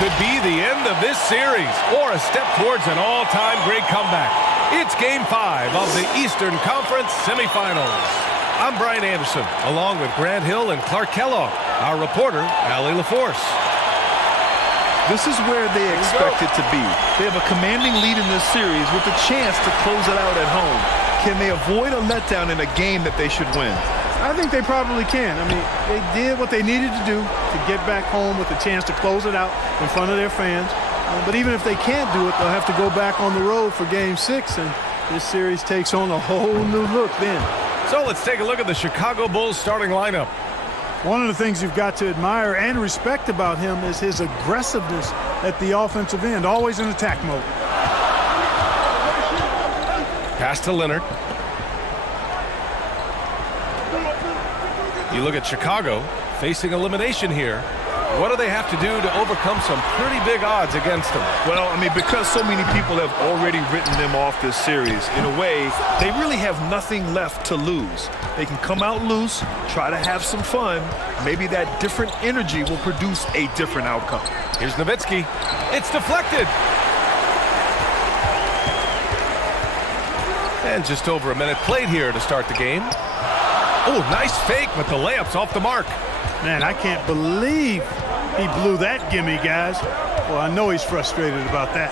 could be the end of this series or a step towards an all-time great comeback. It's Game 5 of the Eastern Conference Semifinals. I'm Brian Anderson, along with Grant Hill and Clark Kellogg. Our reporter, Allie LaForce. This is where they expect it to be. They have a commanding lead in this series with a chance to close it out at home. Can they avoid a letdown in a game that they should win? I think they probably can. I mean, they did what they needed to do to get back home with a chance to close it out in front of their fans. But even if they can't do it, they'll have to go back on the road for Game 6, and this series takes on a whole new look then. So let's take a look at the Chicago Bulls starting lineup. One of the things you've got to admire and respect about him is his aggressiveness at the offensive end, always in attack mode. Pass to Leonard. You look at Chicago facing elimination here. What do they have to do to overcome some pretty big odds against them? Well, I mean, because so many people have already written them off this series, in a way, they really have nothing left to lose. They can come out loose, try to have some fun. Maybe that different energy will produce a different outcome. Here's Nowitzki. It's deflected. And just over a minute played here to start the game. Oh, nice fake, but the layup's off the mark. Man, I can't believe he blew that gimme, guys. Well, I know he's frustrated about that.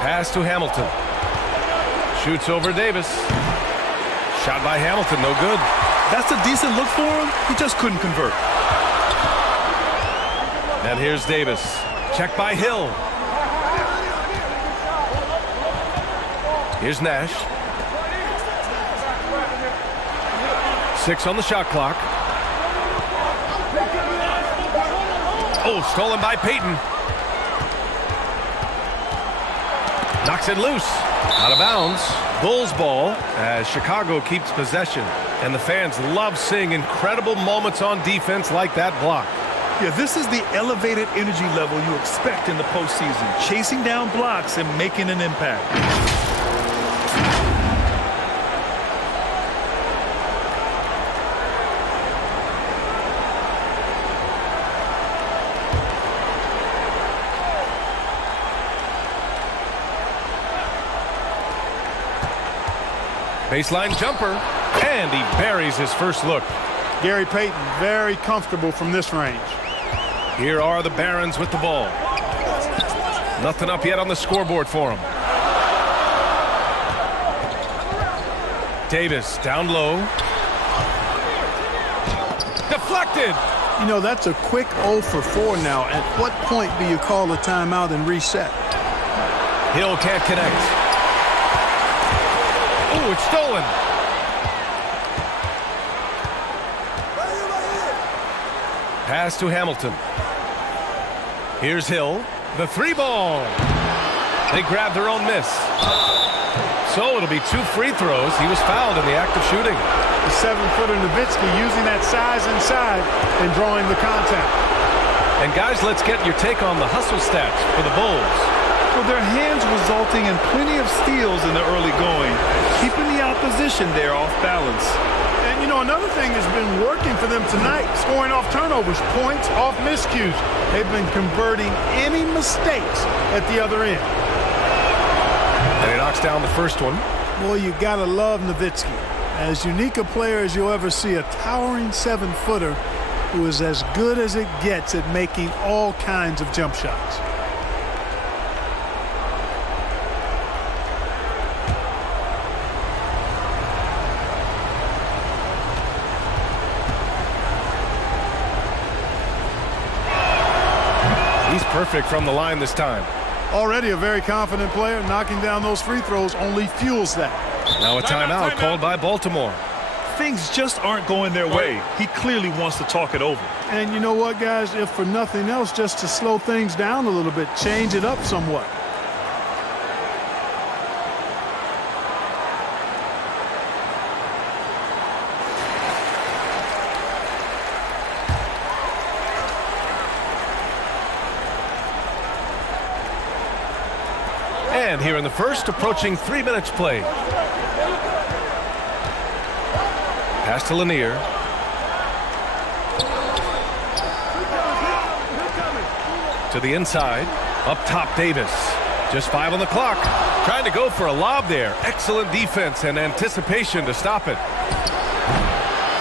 Pass to Hamilton. Shoots over Davis. Shot by Hamilton, no good. That's a decent look for him. He just couldn't convert. And here's Davis. Check by Hill. Here's Nash. 6 on the shot clock. Oh, stolen by Payton. Knocks it loose. Out of bounds. Bulls ball as Chicago keeps possession. And the fans love seeing incredible moments on defense like that block. Yeah, this is the elevated energy level you expect in the postseason. Chasing down blocks and making an impact. Baseline jumper, and he buries his first look. Gary Payton, very comfortable from this range. Here are the Barons with the ball. Nothing up yet on the scoreboard for him. Davis down low. Deflected. You know, that's a quick 0 for 4 now. At what point do you call a timeout and reset? Hill can't connect. Oh, it's stolen. Pass to Hamilton. Here's Hill. The 3-ball. They grab their own miss. So it'll be 2 free throws. He was fouled in the act of shooting. The 7-footer Nowitzki using that size inside and drawing the contact. And guys, let's get your take on the hustle stats for the Bulls. Well, their hands resulting in plenty of steals in the early going, keeping the opposition there off balance. And, you know, another thing has been working for them tonight, scoring off turnovers, points off miscues. They've been converting any mistakes at the other end. And he knocks down the first one. Boy, you got to love Nowitzki. As unique a player as you'll ever see, a towering 7-footer who is as good as it gets at making all kinds of jump shots. He's perfect from the line this time. Already a very confident player. Knocking down those free throws only fuels that. Now a timeout called by Baltimore. Things just aren't going their way. He clearly wants to talk it over. And you know what, guys? If for nothing else, just to slow things down a little bit, change it up somewhat. And here in the first, approaching 3 minutes played. Pass to Lanier. To the inside. Up top, Davis. Just 5 on the clock. Trying to go for a lob there. Excellent defense and anticipation to stop it.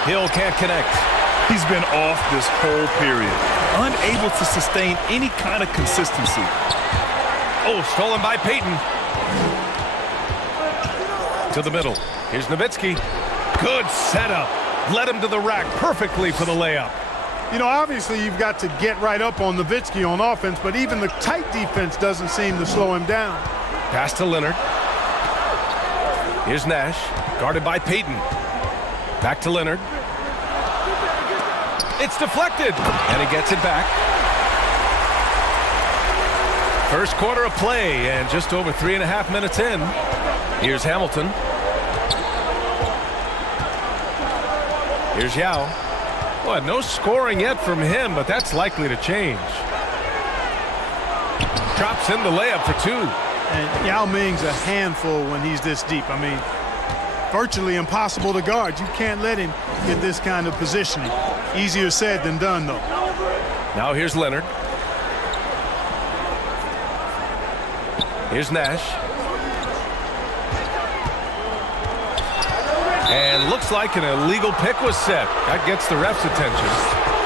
Hill can't connect. He's been off this whole period. Unable to sustain any kind of consistency. Oh, stolen by Payton. To the middle. Here's Nowitzki. Good setup. Led him to the rack perfectly for the layup. You know, obviously you've got to get right up on Nowitzki on offense, but even the tight defense doesn't seem to slow him down. Pass to Leonard. Here's Nash, guarded by Payton. Back to Leonard. It's deflected, and he gets it back. First quarter of play, and just over 3.5 minutes in. Here's Hamilton. Here's Yao. Boy, no scoring yet from him, but that's likely to change. Drops in the layup for 2. And Yao Ming's a handful when he's this deep. I mean, virtually impossible to guard. You can't let him get this kind of positioning. Easier said than done, though. Now here's Leonard. Here's Nash. And looks like an illegal pick was set. That gets the ref's attention.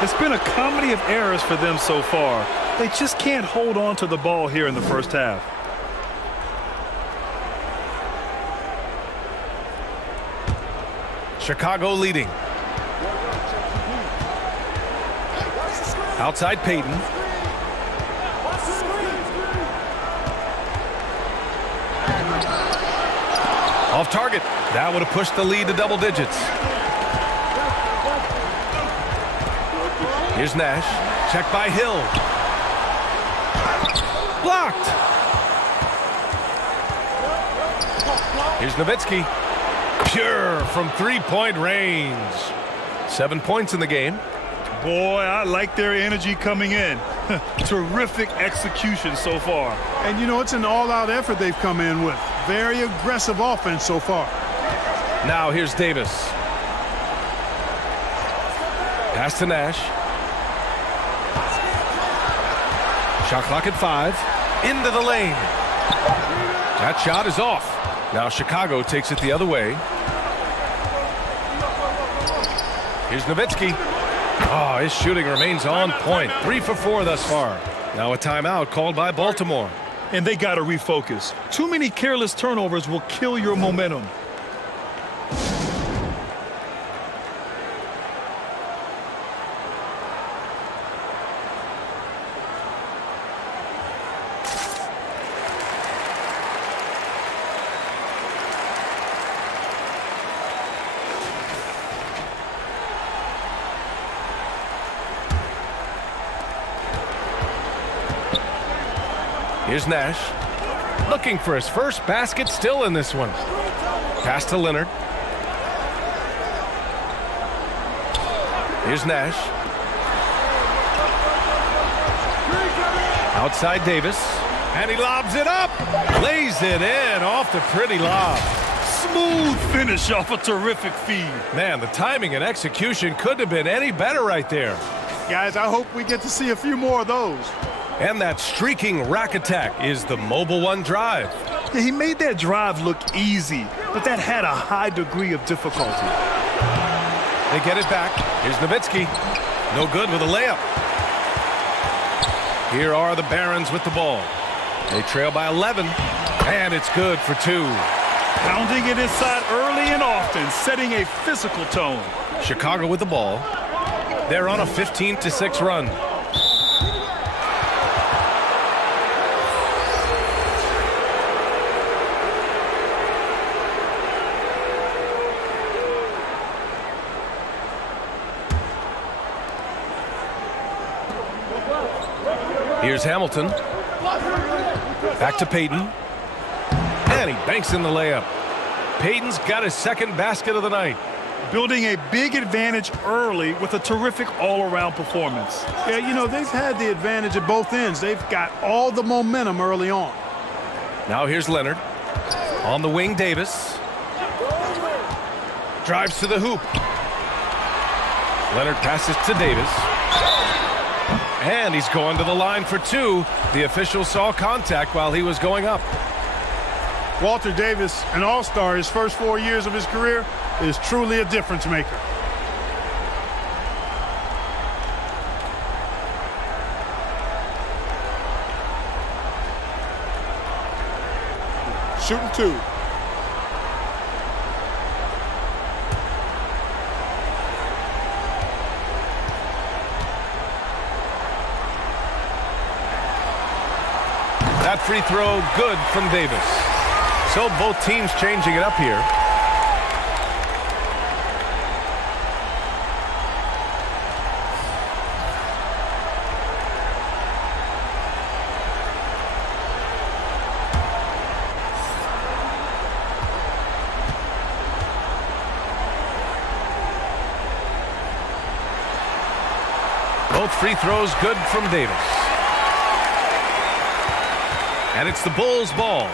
It's been a comedy of errors for them so far. They just can't hold on to the ball here in the first half. Chicago leading. Outside Payton. Off target. That would have pushed the lead to double digits. Here's Nash. Check by Hill. Blocked. Here's Nowitzki. Pure from three-point range. 7 points in the game. Boy, I like their energy coming in. Terrific execution so far. And, you know, it's an all-out effort they've come in with. Very aggressive offense so far. Now here's Davis. Pass to Nash. Shot clock at 5. Into the lane. That shot is off. Now Chicago takes it the other way. Here's Nowitzki. Oh, his shooting remains on point. 3 for 4 thus far. Now a timeout called by Baltimore. And they got to refocus. Too many careless turnovers will kill your momentum. Here's Nash. Looking for his first basket still in this one. Pass to Leonard. Here's Nash. Outside Davis. And he lobs it up. Lays it in off the pretty lob. Smooth finish off a terrific feed. Man, the timing and execution couldn't have been any better right there. Guys, I hope we get to see a few more of those. And that streaking rack attack is the Mobile One drive. Yeah, he made that drive look easy, but that had a high degree of difficulty. They get it back. Here's Nowitzki. No good with a layup. Here are the Barons with the ball. They trail by 11, and it's good for 2. Pounding it inside early and often, setting a physical tone. Chicago with the ball. They're on a 15-6 run. Here's Hamilton. Back to Payton. And he banks in the layup. Payton's got his second basket of the night. Building a big advantage early with a terrific all-around performance. Yeah, you know, they've had the advantage at both ends. They've got all the momentum early on. Now here's Leonard. On the wing, Davis. Drives to the hoop. Leonard passes to Davis. And he's going to the line for two. The official saw contact while he was going up. Walter Davis, an all-star his first 4 years of his career, is truly a difference maker. Shooting two. That free throw good from Davis. So both teams changing it up here. Both free throws good from Davis. And it's the Bulls' ball.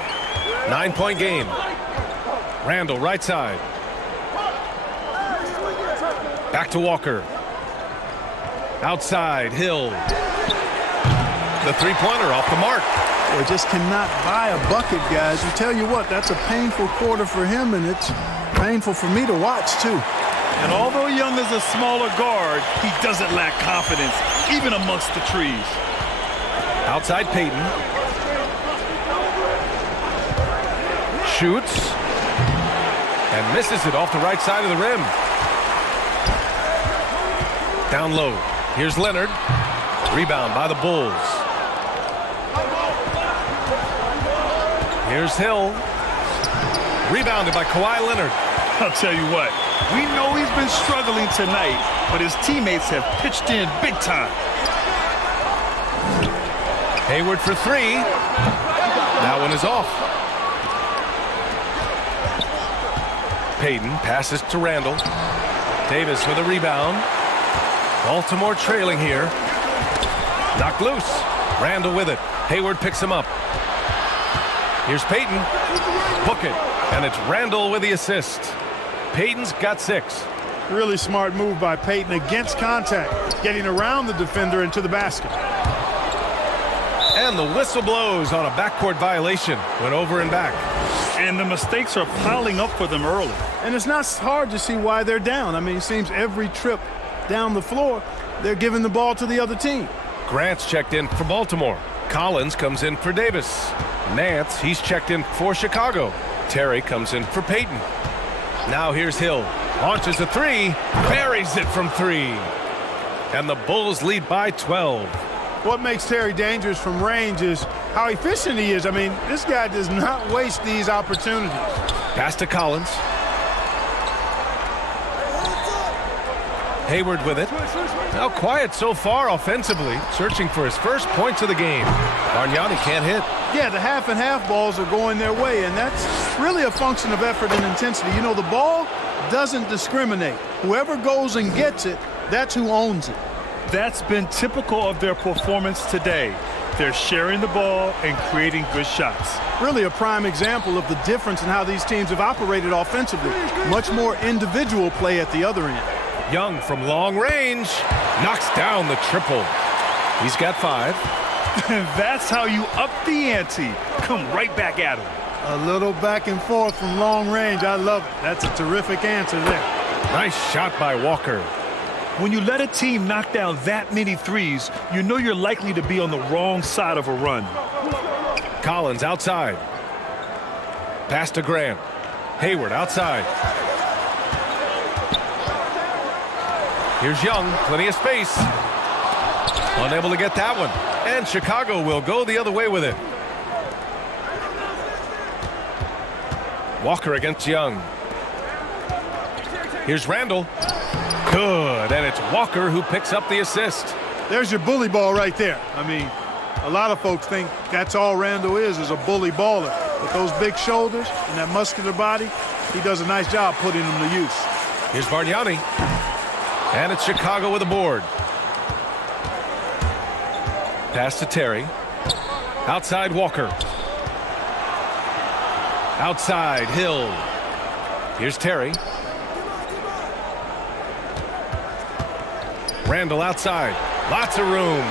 9-point game. Randall, right side. Back to Walker. Outside, Hill. The three-pointer off the mark. Well, just cannot buy a bucket, guys. You tell you what, that's a painful quarter for him, and it's painful for me to watch, too. And although Young is a smaller guard, he doesn't lack confidence, even amongst the trees. Outside Payton. Shoots. And misses it off the right side of the rim. Down low. Here's Leonard. Rebound by the Bulls. Here's Hill. Rebounded by Kawhi Leonard. I'll tell you what, we know he's been struggling tonight, but his teammates have pitched in big time. Hayward for three. That one is off. Payton passes to Randall. Davis with a rebound. Baltimore trailing here. Knocked loose. Randall with it. Hayward picks him up. Here's Payton. Book it. And it's Randall with the assist. Payton's got 6. Really smart move by Payton against contact, getting around the defender into the basket. And the whistle blows on a backcourt violation. Went over and back. And the mistakes are piling up for them early. And it's not hard to see why they're down. I mean, it seems every trip down the floor, they're giving the ball to the other team. Grant's checked in for Baltimore. Collins comes in for Davis. Nance, he's checked in for Chicago. Terry comes in for Payton. Now here's Hill. Launches a three. Buries it from 3. And the Bulls lead by 12. What makes Terry dangerous from range is how efficient he is. I mean, this guy does not waste these opportunities. Pass to Collins. Hayward with it. Now quiet so far offensively, searching for his first points of the game. Bargnani can't hit. Yeah, the half and half balls are going their way, and that's really a function of effort and intensity. You know, the ball doesn't discriminate. Whoever goes and gets it, that's who owns it. That's been typical of their performance today. They're sharing the ball and creating good shots. Really a prime example of the difference in how these teams have operated offensively. Much more individual play at the other end. Young from long range knocks down the triple. He's got 5. And that's how you up the ante. Come right back at him. A little back and forth from long range. I love it. That's a terrific answer there. Nice shot by Walker. When you let a team knock down that many threes, you know you're likely to be on the wrong side of a run. Collins outside. Pass to Grant. Hayward outside. Here's Young, plenty of space. Unable to get that one. And Chicago will go the other way with it. Walker against Young. Here's Randall. Good, and it's Walker who picks up the assist. There's your bully ball right there. I mean, a lot of folks think that's all Randall is a bully baller. With those big shoulders and that muscular body, he does a nice job putting them to use. Here's Bargnani. And it's Chicago with a board. Pass to Terry. Outside Walker. Outside Hill. Here's Terry. Randall outside. Lots of room.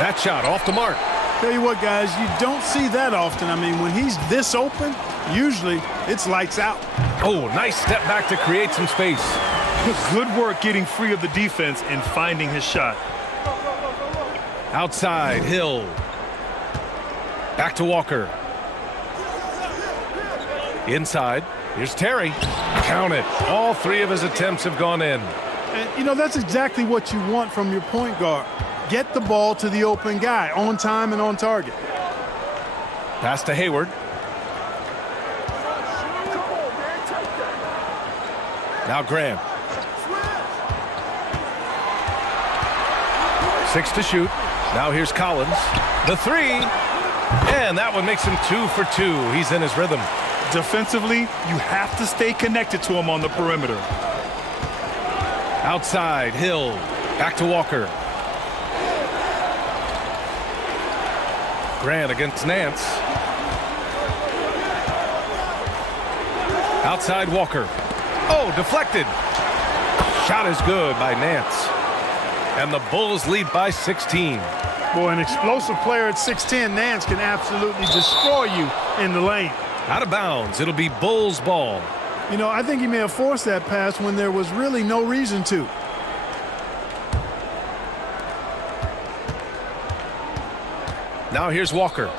That shot off the mark. Tell you what, guys, you don't see that often. I mean, when he's this open, usually it's lights out. Oh, nice step back to create some space. Good work getting free of the defense and finding his shot. Outside, Hill. Back to Walker. Inside, here's Terry. Count it. All three of his attempts have gone in. And, you know, that's exactly what you want from your point guard. Get the ball to the open guy on time and on target. Pass to Hayward. Now Graham. 6 to shoot. Now here's Collins. The three. And that one makes him 2 for 2. He's in his rhythm. Defensively, you have to stay connected to him on the perimeter. Outside, Hill. Back to Walker. Grant against Nance. Outside, Walker. Oh, deflected. Shot is good by Nance. And the Bulls lead by 16. Boy, an explosive player at 6'10", Nance can absolutely destroy you in the lane. Out of bounds. It'll be Bulls ball. You know, I think he may have forced that pass when there was really no reason to. Now here's Walker.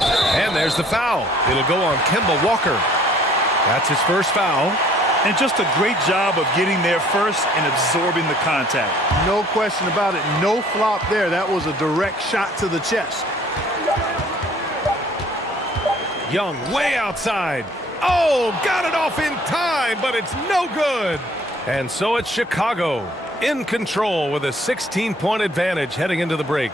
And there's the foul. It'll go on Kemba Walker. That's his first foul. And just a great job of getting there first and absorbing the contact. No question about it. No flop there. That was a direct shot to the chest. Young way outside. Oh, got it off in time, but it's no good. And so it's Chicago in control with a 16-point advantage heading into the break.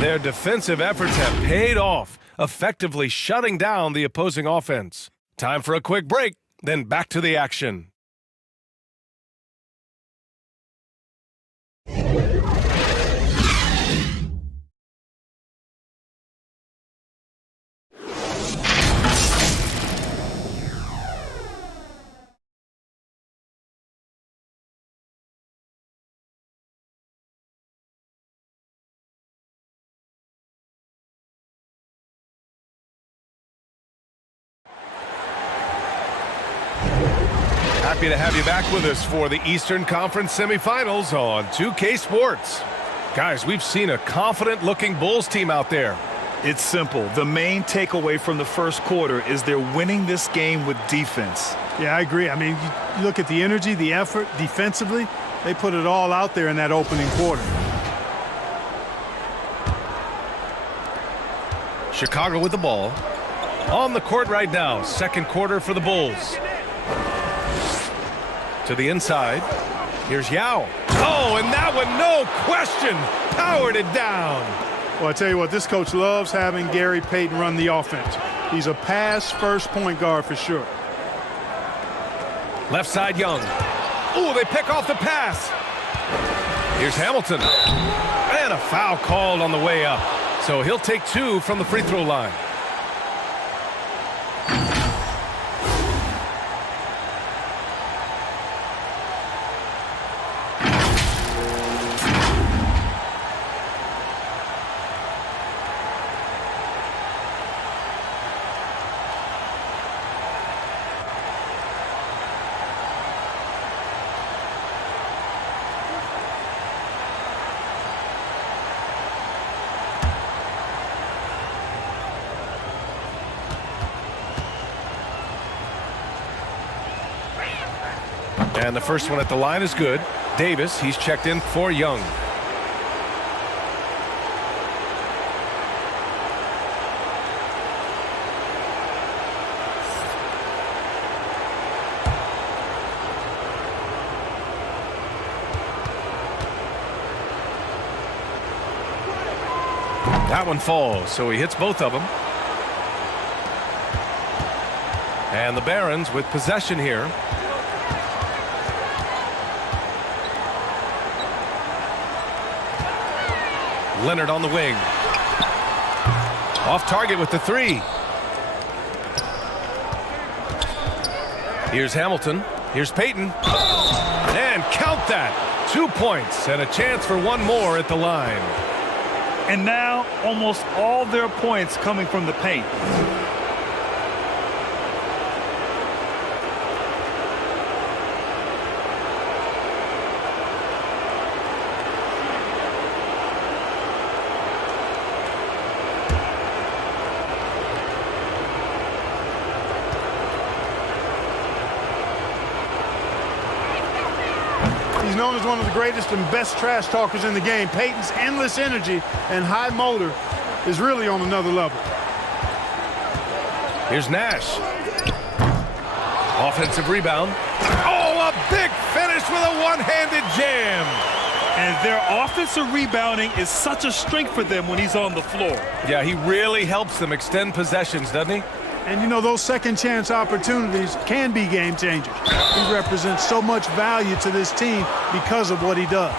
Their defensive efforts have paid off, effectively shutting down the opposing offense. Time for a quick break, then back to the action. Happy to have you back with us for the Eastern Conference Semifinals on 2K Sports. Guys, we've seen a confident-looking Bulls team out there. It's simple. The main takeaway from the first quarter is they're winning this game with defense. Yeah, I agree. I mean, you look at the energy, the effort, defensively, they put it all out there in that opening quarter. Chicago with the ball. On the court right now, second quarter for the Bulls. To the inside. Here's Yao. Oh, and that one, no question, powered it down. Well, I tell you what, this coach loves having Gary Payton run the offense. He's a pass-first point guard for sure. Left side, Young. Oh, they pick off the pass. Here's Hamilton. And a foul called on the way up. So he'll take 2 from the free throw line. And the first one at the line is good. Davis, he's checked in for Young. That one falls, so he hits both of them. And the Barons with possession here. Leonard on the wing. Off target with the three. Here's Hamilton. Here's Payton. And count that. 2 points and a chance for one more at the line. And now almost all their points coming from the paint. He's known as one of the greatest and best trash talkers in the game. Payton's endless energy and high motor is really on another level. Here's Nash. Offensive rebound. Oh, a big finish with a one-handed jam. And their offensive rebounding is such a strength for them when he's on the floor. Yeah, he really helps them extend possessions, doesn't he? And, you know, those second-chance opportunities can be game changers. He represents so much value to this team because of what he does.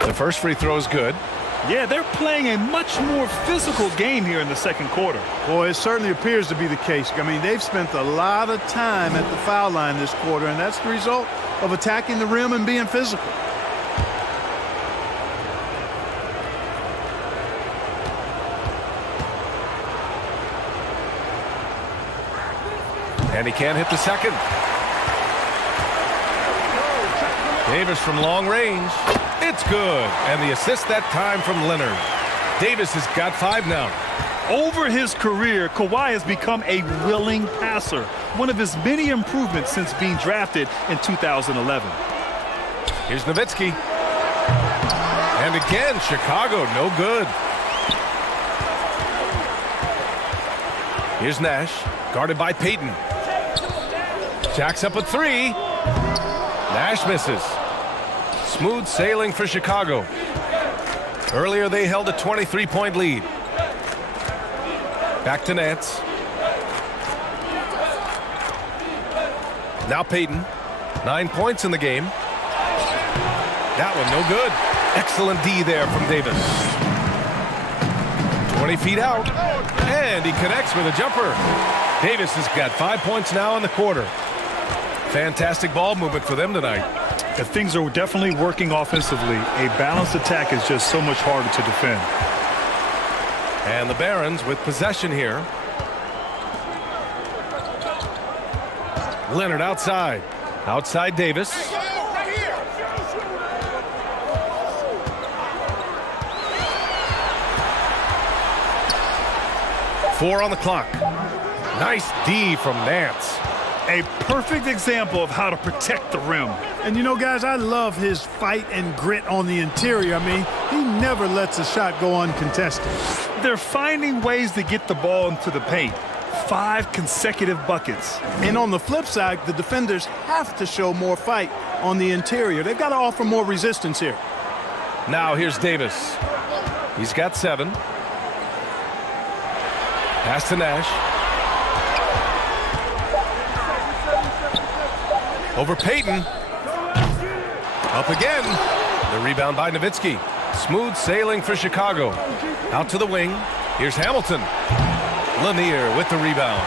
The first free throw is good. Yeah, they're playing a much more physical game here in the second quarter. Boy, it certainly appears to be the case. I mean, they've spent a lot of time at the foul line this quarter, and that's the result of attacking the rim and being physical. And he can't hit the second. Davis from long range. It's good. And the assist that time from Leonard. Davis has got 5 now. Over his career, Kawhi has become a willing passer, one of his many improvements since being drafted in 2011. Here's Nowitzki. And again, Chicago, no good. Here's Nash, guarded by Payton. Jacks up a 3. Nash misses. Smooth sailing for Chicago. Earlier, they held a 23-point lead. Back to Nance. Now Payton. 9 points in the game. That one no good. Excellent D there from Davis. 20 feet out. And he connects with a jumper. Davis has got 5 points now in the quarter. Fantastic ball movement for them tonight. If things are definitely working offensively, a balanced attack is just so much harder to defend. And the Barons with possession here. Leonard outside. Outside Davis. Four on the clock. Nice D from Nance. A perfect example of how to protect the rim. And, you know, guys, I love his fight and grit on the interior. I mean, he never lets a shot go uncontested. They're finding ways to get the ball into the paint. 5 consecutive buckets. And on the flip side, the defenders have to show more fight on the interior. They've got to offer more resistance here. Now here's Davis. He's got 7. Pass to Nash. Over Payton. Up again. The rebound by Nowitzki. Smooth sailing for Chicago. Out to the wing. Here's Hamilton. Lanier with the rebound.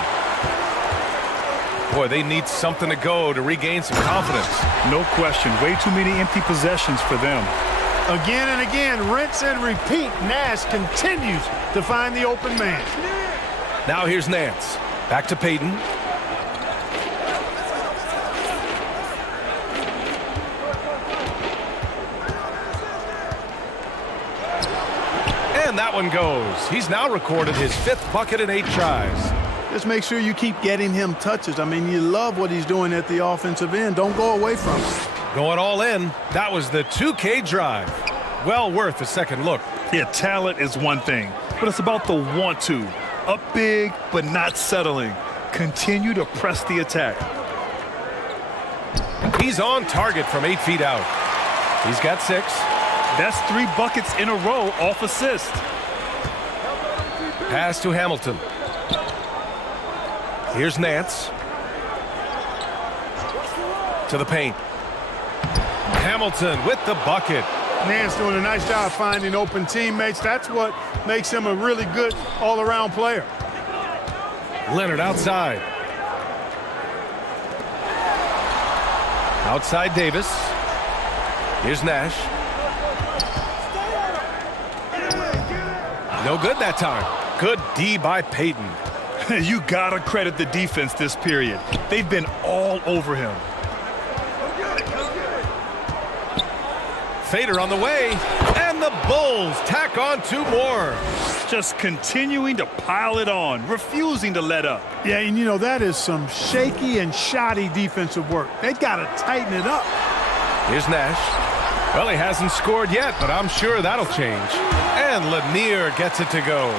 Boy, they need something to go to regain some confidence. No question. Way too many empty possessions for them. Again and again, rinse and repeat. Nash continues to find the open man. Now here's Nance. Back to Payton. And that one goes. He's now recorded his 5th bucket in 8 tries. Just make sure you keep getting him touches. I mean, you love what he's doing at the offensive end. Don't go away from it. Going all in. That was the 2K drive. Well worth a second look. Yeah, talent is one thing, but it's about the want to. Up big, but not settling. Continue to press the attack. He's on target from 8 feet out. He's got 6. That's 3 buckets in a row off assist. Pass to Hamilton. Here's Nance. To the paint. Hamilton with the bucket. Nance doing a nice job finding open teammates. That's what makes him a really good all-around player. Leonard outside. Outside Davis. Here's Nash. No good that time. Good D by Payton. You gotta credit the defense this period. They've been all over him. Fader on the way, and the Bulls tack on 2 more. Just continuing to pile it on, refusing to let up. Yeah, and you know, that is some shaky and shoddy defensive work. They got to tighten it up. Here's Nash. Well, he hasn't scored yet, but I'm sure that'll change. And Lanier gets it to go.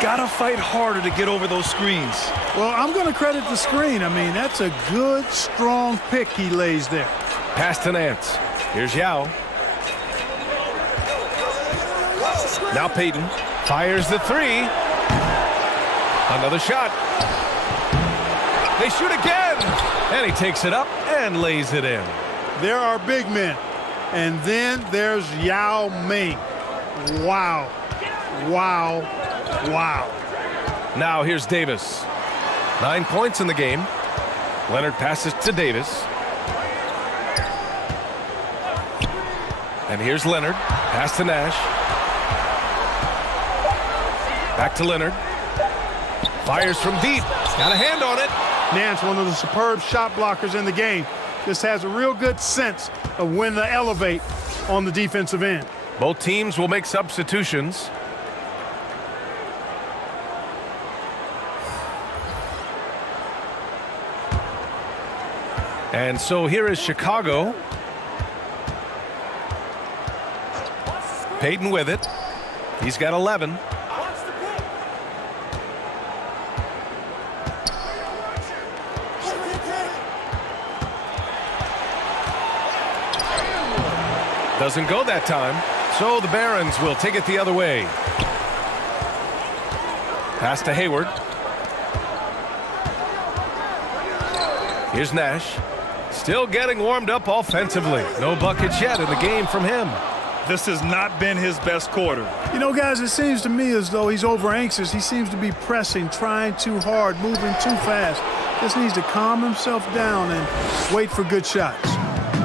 Gotta fight harder to get over those screens. Well, I'm going to credit the screen. I mean, that's a good, strong pick he lays there. Pass to Nance. Here's Yao. Now Payton fires the 3. Another shot. They shoot again. And he takes it up and lays it in. There are big men. And then there's Yao Ming. Wow. Wow. Wow. Now here's Davis. 9 points in the game. Leonard passes to Davis. And here's Leonard. Pass to Nash. Back to Leonard. Fires from deep. Got a hand on it. Nance, one of the superb shot blockers in the game. Just has a real good sense of when to elevate on the defensive end. Both teams will make substitutions. And so here is Chicago. Payton with it. He's got 11. Doesn't go that time, so the Barons will take it the other way. Pass to Hayward. Here's Nash. Still getting warmed up offensively. No buckets yet in the game from him. This has not been his best quarter. You know, guys, it seems to me as though he's over anxious. He seems to be pressing, trying too hard, moving too fast. Just needs to calm himself down and wait for good shots.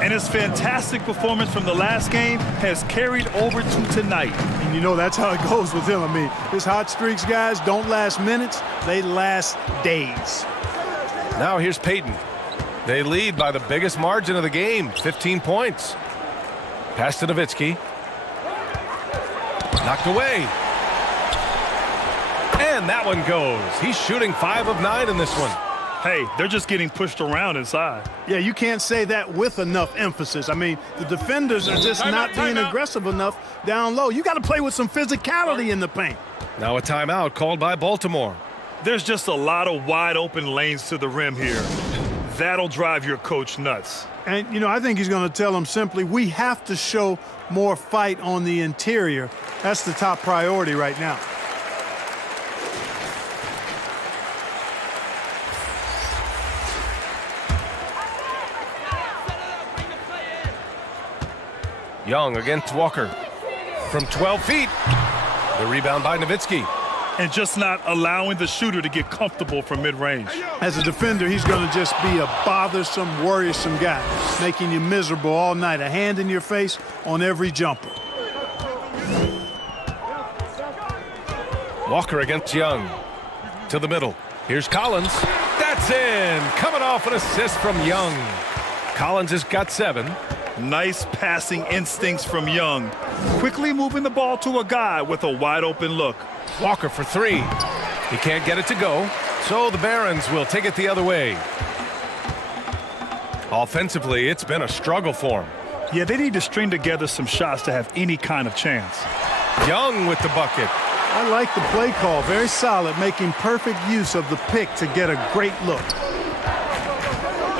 And his fantastic performance from the last game has carried over to tonight. And you know, that's how it goes with him. I mean, his hot streaks, guys, don't last minutes. They last days. Now here's Payton. They lead by the biggest margin of the game, 15 points. Pass to Nowitzki. Knocked away. And that one goes. He's shooting 5 of 9 in this one. Hey, they're just getting pushed around inside. Yeah, you can't say that with enough emphasis. I mean, the defenders are just not being aggressive enough down low. You got to play with some physicality in the paint. Now a timeout called by Baltimore. There's just a lot of wide open lanes to the rim here. That'll drive your coach nuts. And, you know, I think he's going to tell them simply, we have to show more fight on the interior. That's the top priority right now. Young against Walker. From 12 feet. The rebound by Nowitzki. And just not allowing the shooter to get comfortable from mid-range. As a defender, he's going to just be a bothersome, worrisome guy, making you miserable all night, a hand in your face on every jumper. Walker against Young. To the middle. Here's Collins. That's in. Coming off an assist from Young. Collins has got 7. Nice passing instincts from Young. Quickly moving the ball to a guy with a wide open look. Walker for 3. He can't get it to go, so the Barons will take it the other way. Offensively, it's been a struggle for him. Yeah, they need to string together some shots to have any kind of chance. Young with the bucket. I like the play call. Very solid, making perfect use of the pick to get a great look.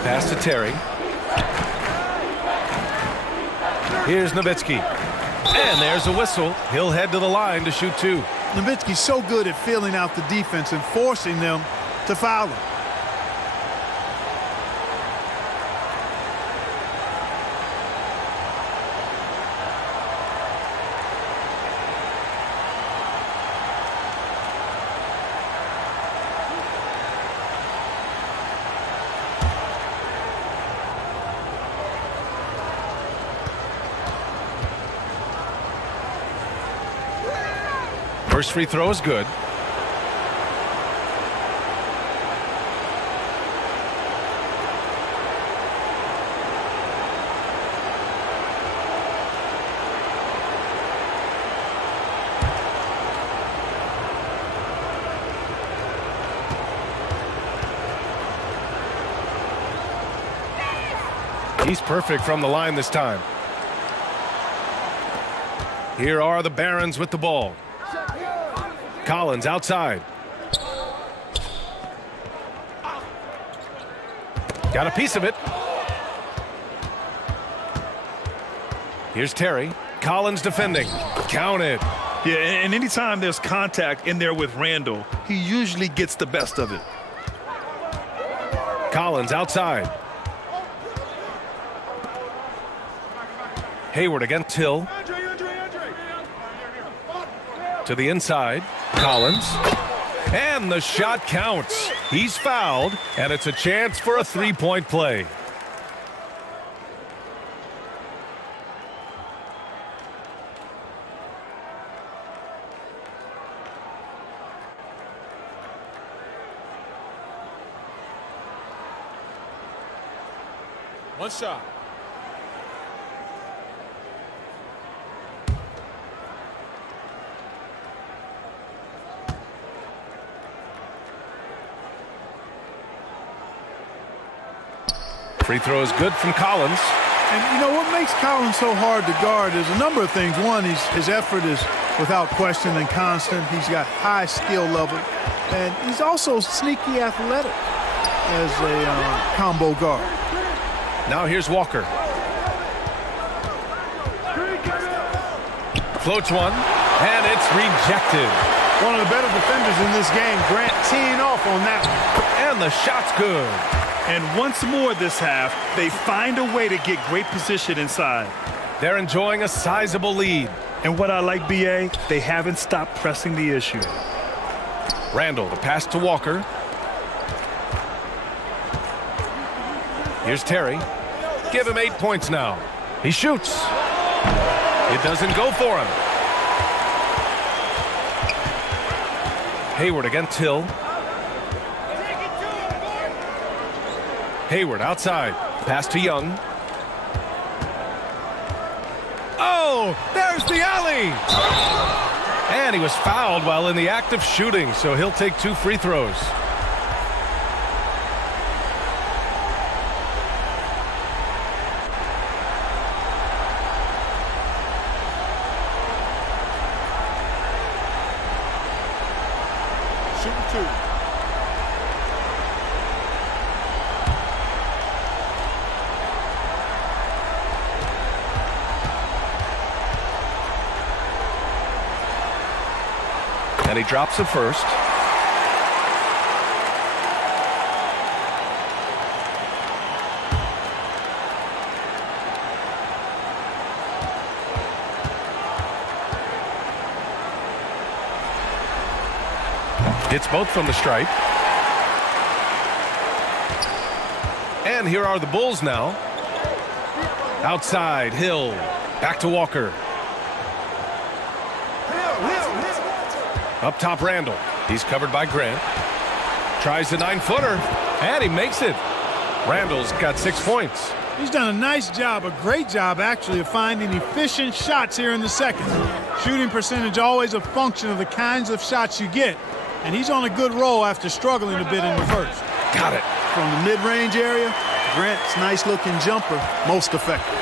Pass to Terry. Here's Nowitzki. And there's a whistle. He'll head to the line to shoot 2. Nowitzki's so good at filling out the defense and forcing them to foul him. First free throw is good. He's perfect from the line this time. Here are the Barons with the ball. Collins outside. Got a piece of it. Here's Terry. Collins defending. Counted. Yeah, and anytime there's contact in there with Randall, he usually gets the best of it. Collins outside. Hayward against Hill. To the inside. Collins. And the shot counts. He's fouled, and it's a chance for a three-point play. One shot. Free throw is good from Collins. And you know what makes Collins so hard to guard is a number of things. One, his effort is without question and constant. He's got high skill level. And he's also sneaky athletic as a combo guard. Now here's Walker. Floats one, and it's rejected. One of the better defenders in this game. Grant teeing off on that one. And the shot's good. And once more this half, they find a way to get great position inside. They're enjoying a sizable lead. And what I like, BA, they haven't stopped pressing the issue. Randall, the pass to Walker. Here's Terry. Give him 8 points now. He shoots. It doesn't go for him. Hayward against Hill. Hayward outside. Pass to Young. Oh, there's the alley. And he was fouled while in the act of shooting, so he'll take 2 free throws. Shooting 2. And he drops it first. Hits both from the stripe. And here are the Bulls now. Outside, Hill. Back to Walker. Up top, Randall. He's covered by Grant. Tries the 9-footer, and he makes it. Randall's got 6 points. He's done a nice job, a great job actually, of finding efficient shots here in the second. Shooting percentage always a function of the kinds of shots you get. And he's on a good roll after struggling a bit in the first. Got it. From the mid-range area, Grant's nice-looking jumper, most effective.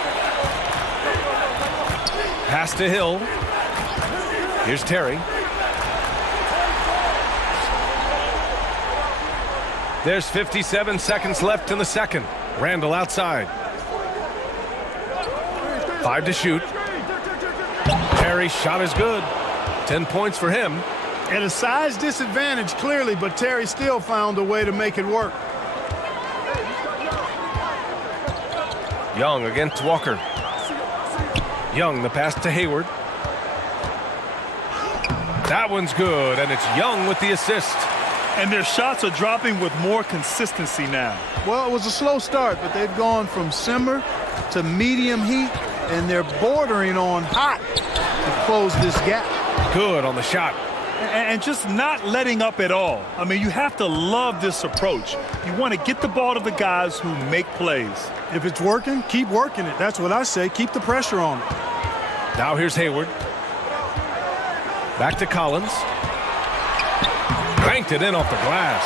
Pass to Hill. Here's Terry. There's 57 seconds left in the second. Randall outside. 5 to shoot. Terry's shot is good. 10 points for him. At a size disadvantage, clearly, but Terry still found a way to make it work. Young against Walker. Young, the pass to Hayward. That one's good, and it's Young with the assist. And their shots are dropping with more consistency now. Well, it was a slow start, but they've gone from simmer to medium heat, and they're bordering on hot to close this gap. Good on the shot. And just not letting up at all. I mean, you have to love this approach. You want to get the ball to the guys who make plays. If it's working, keep working it. That's what I say. Keep the pressure on it. Now here's Hayward. Back to Collins. Cranked it in off the glass.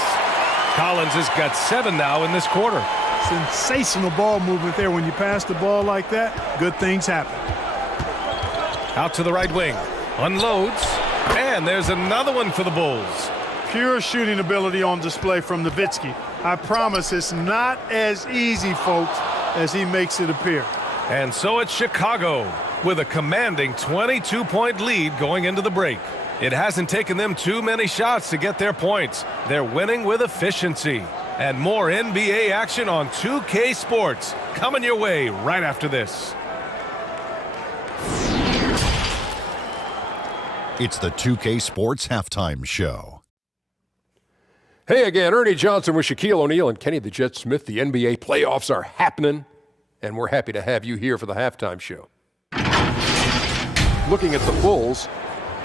Collins has got 7 now in this quarter. Sensational ball movement there. When you pass the ball like that, good things happen. Out to the right wing. Unloads. And there's another one for the Bulls. Pure shooting ability on display from Nowitzki. I promise it's not as easy, folks, as he makes it appear. And so it's Chicago with a commanding 22-point lead going into the break. It hasn't taken them too many shots to get their points. They're winning with efficiency. And more NBA action on 2K Sports coming your way right after this. It's the 2K Sports Halftime Show. Hey again, Ernie Johnson with Shaquille O'Neal and Kenny the Jet Smith. The NBA playoffs are happening, and we're happy to have you here for the halftime show. Looking at the Bulls,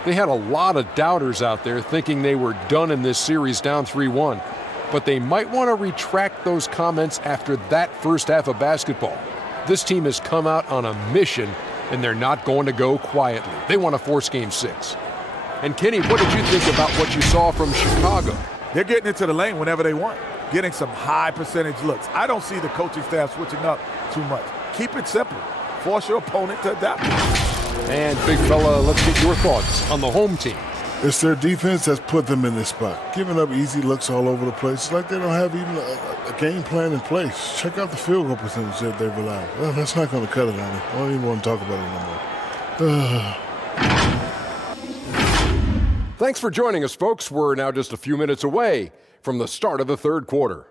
they had a lot of doubters out there thinking they were done in this series down 3-1. But they might want to retract those comments after that first half of basketball. This team has come out on a mission, and they're not going to go quietly. They want to force Game 6. And Kenny, what did you think about what you saw from Chicago? They're getting into the lane whenever they want, getting some high percentage looks. I don't see the coaching staff switching up too much. Keep it simple. Force your opponent to adapt. And big fella, let's get your thoughts on the home team. It's their defense that's put them in this spot. Giving up easy looks all over the place. It's like they don't have even a game plan in place. Check out the field goal percentage that they've allowed. Well, that's not going to cut it on it. I don't even want to talk about it no more. Thanks for joining us, folks. We're now just a few minutes away from the start of the third quarter.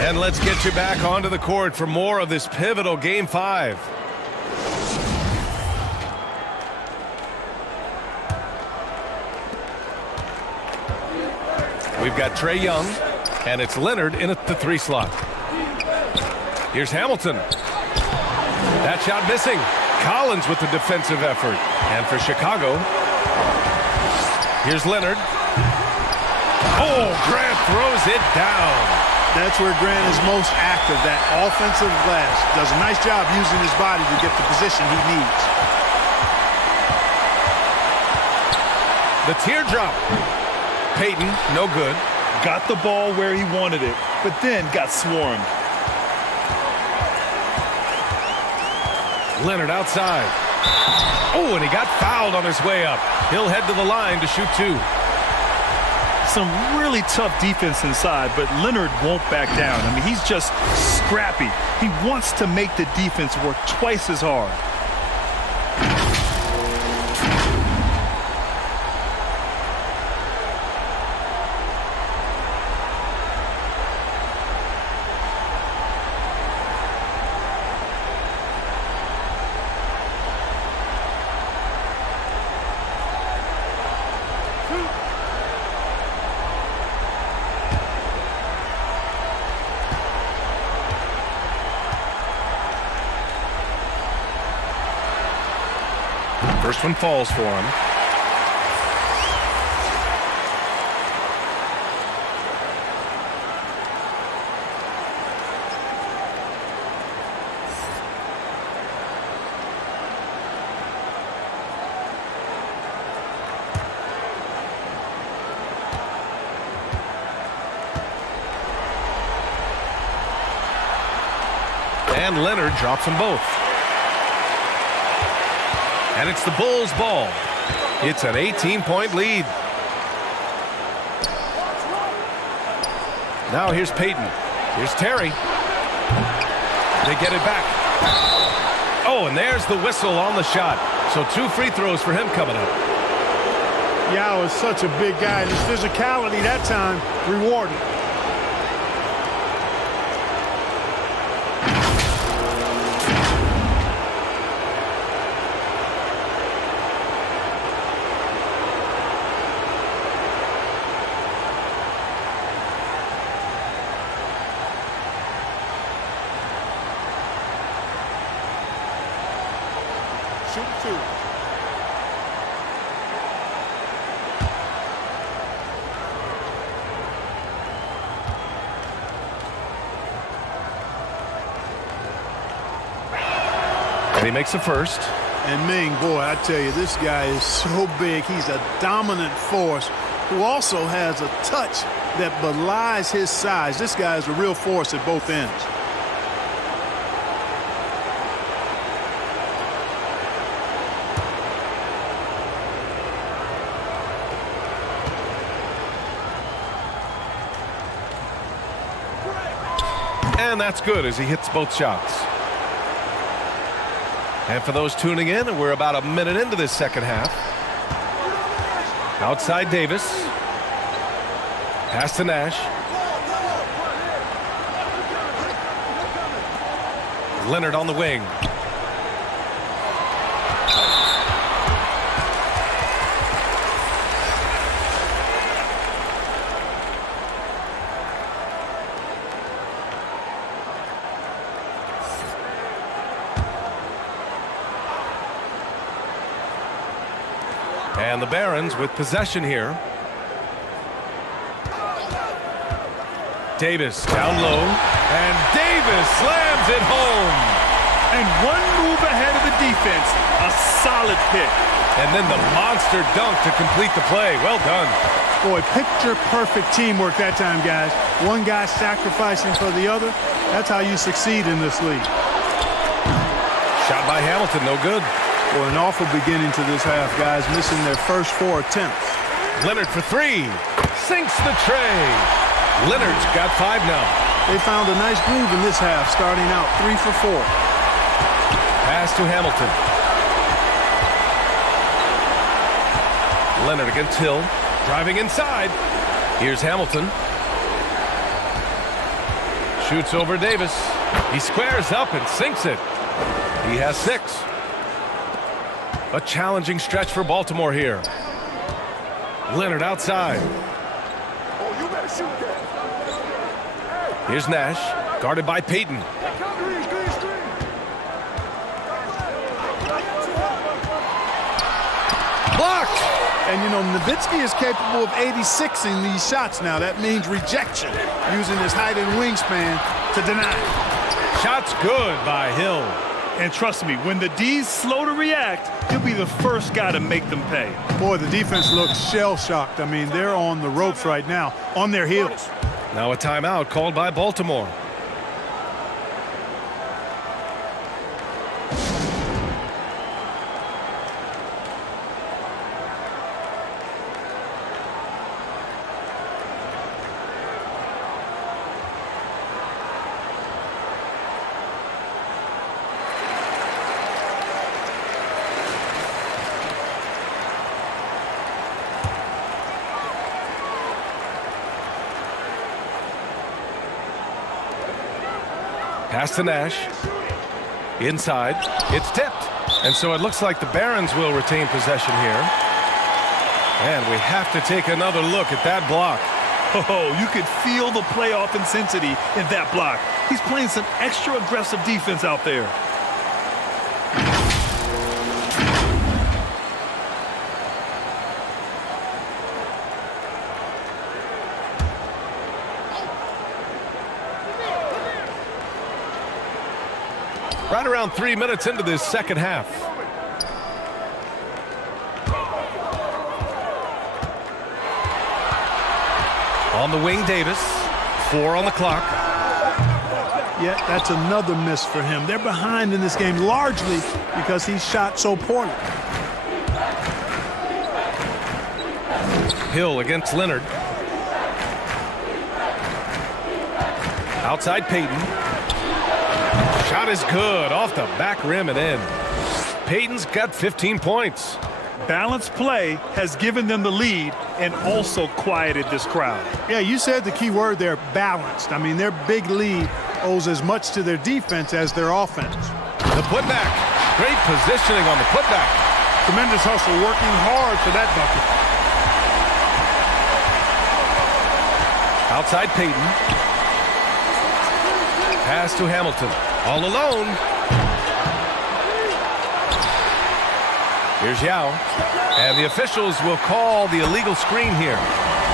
And let's get you back onto the court for more of this pivotal Game 5. We've got Trae Young, and it's Leonard in at the 3 slot. Here's Hamilton. That shot missing. Collins with the defensive effort. And for Chicago, here's Leonard. Oh, Grant throws it down. That's where Grant is most active, that offensive glass. Does a nice job using his body to get the position he needs. The teardrop. Payton, no good. Got the ball where he wanted it, but then got swarmed. Leonard outside. Oh, and he got fouled on his way up. He'll head to the line to shoot 2. Some really tough defense inside, but Leonard won't back down. I mean, he's just scrappy. He wants to make the defense work twice as hard. First one falls for him. And Leonard drops them both. And it's the Bulls' ball. It's an 18-point lead. Now here's Payton. Here's Terry. They get it back. Oh, and there's the whistle on the shot. So 2 free throws for him coming up. Yao is such a big guy. His physicality that time rewarded. Shoot 2. And he makes the first. And Ming, boy, I tell you, this guy is so big. He's a dominant force who also has a touch that belies his size. This guy is a real force at both ends. And that's good as he hits both shots. And for those tuning in, we're about a minute into this second half. Outside Davis. Pass to Nash. Leonard on the wing. And the Barons with possession here. Davis down low. And Davis slams it home. And one move ahead of the defense. A solid pick. And then the monster dunk to complete the play. Well done. Boy, picture-perfect teamwork that time, guys. One guy sacrificing for the other. That's how you succeed in this league. Shot by Hamilton, no good. Boy, an awful beginning to this half, guys, missing their first 4 attempts. Leonard for 3. Sinks the tray. Leonard's got 5 now. They found a nice groove in this half, starting out 3 for 4. Pass to Hamilton. Leonard against Hill. Driving inside. Here's Hamilton. Shoots over Davis. He squares up and sinks it. He has 6. A challenging stretch for Baltimore here. Leonard outside. Here's Nash, guarded by Payton. Blocked! And, you know, Nowitzki is capable of 86ing these shots now. That means rejection, using his height and wingspan to deny. Shot's good by Hill. And trust me, when the D's slow to react, he'll be the first guy to make them pay. Boy, the defense looks shell-shocked. I mean, they're on the ropes right now, on their heels. Now a timeout called by Baltimore. Pass to Nash. Inside. It's tipped. And so it looks like the Barons will retain possession here. And we have to take another look at that block. Oh, you could feel the playoff intensity in that block. He's playing some extra aggressive defense out there. Right around 3 minutes into this second half. On the wing, Davis. 4 on the clock. Yet that's another miss for him. They're behind in this game largely because he shot so poorly. Hill against Leonard. Outside Payton. Shot is good off the back rim and in. Payton's got 15 points. Balanced play has given them the lead and also quieted this crowd. Yeah, you said the key word there, balanced. I mean, their big lead owes as much to their defense as their offense. The putback. Great positioning on the putback. Tremendous hustle, working hard for that bucket. Outside Payton. Pass to Hamilton. All alone. Here's Yao. And the officials will call the illegal screen here.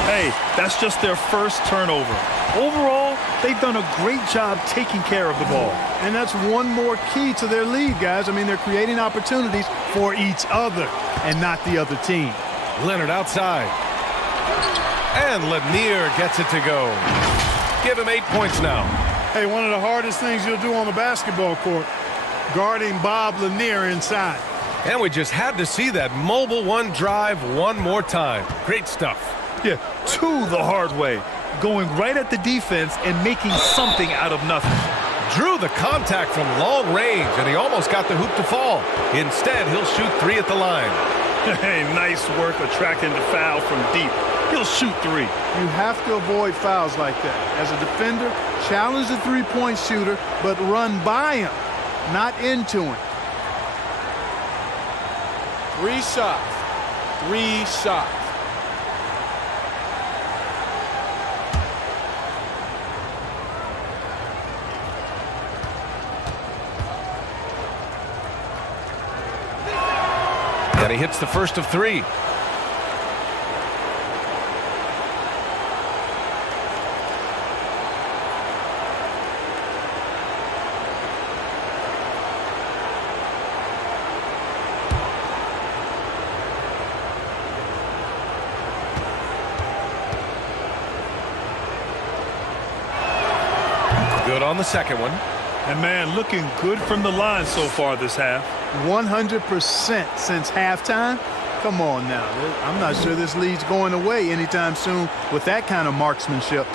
Hey, that's just their first turnover. Overall, they've done a great job taking care of the ball. And that's one more key to their lead, guys. I mean, they're creating opportunities for each other and not the other team. Leonard outside. And Lanier gets it to go. Give him 8 points now. Hey, one of the hardest things you'll do on the basketball court, guarding Bob Lanier inside. And we just had to see that mobile one drive one more time. Great stuff. Yeah, two the hard way. Going right at the defense and making something out of nothing. Drew the contact from long range, and he almost got the hoop to fall. Instead, he'll shoot 3 at the line. Hey, nice work attracting the foul from deep. He'll shoot 3. You have to avoid fouls like that. As a defender, challenge the three-point shooter, but run by him, not into him. 3 shots. 3 shots. And he hits the first of 3. Good on the second one. And man, looking good from the line so far this half. 100% since halftime. Come on now. I'm not sure this lead's going away anytime soon with that kind of marksmanship.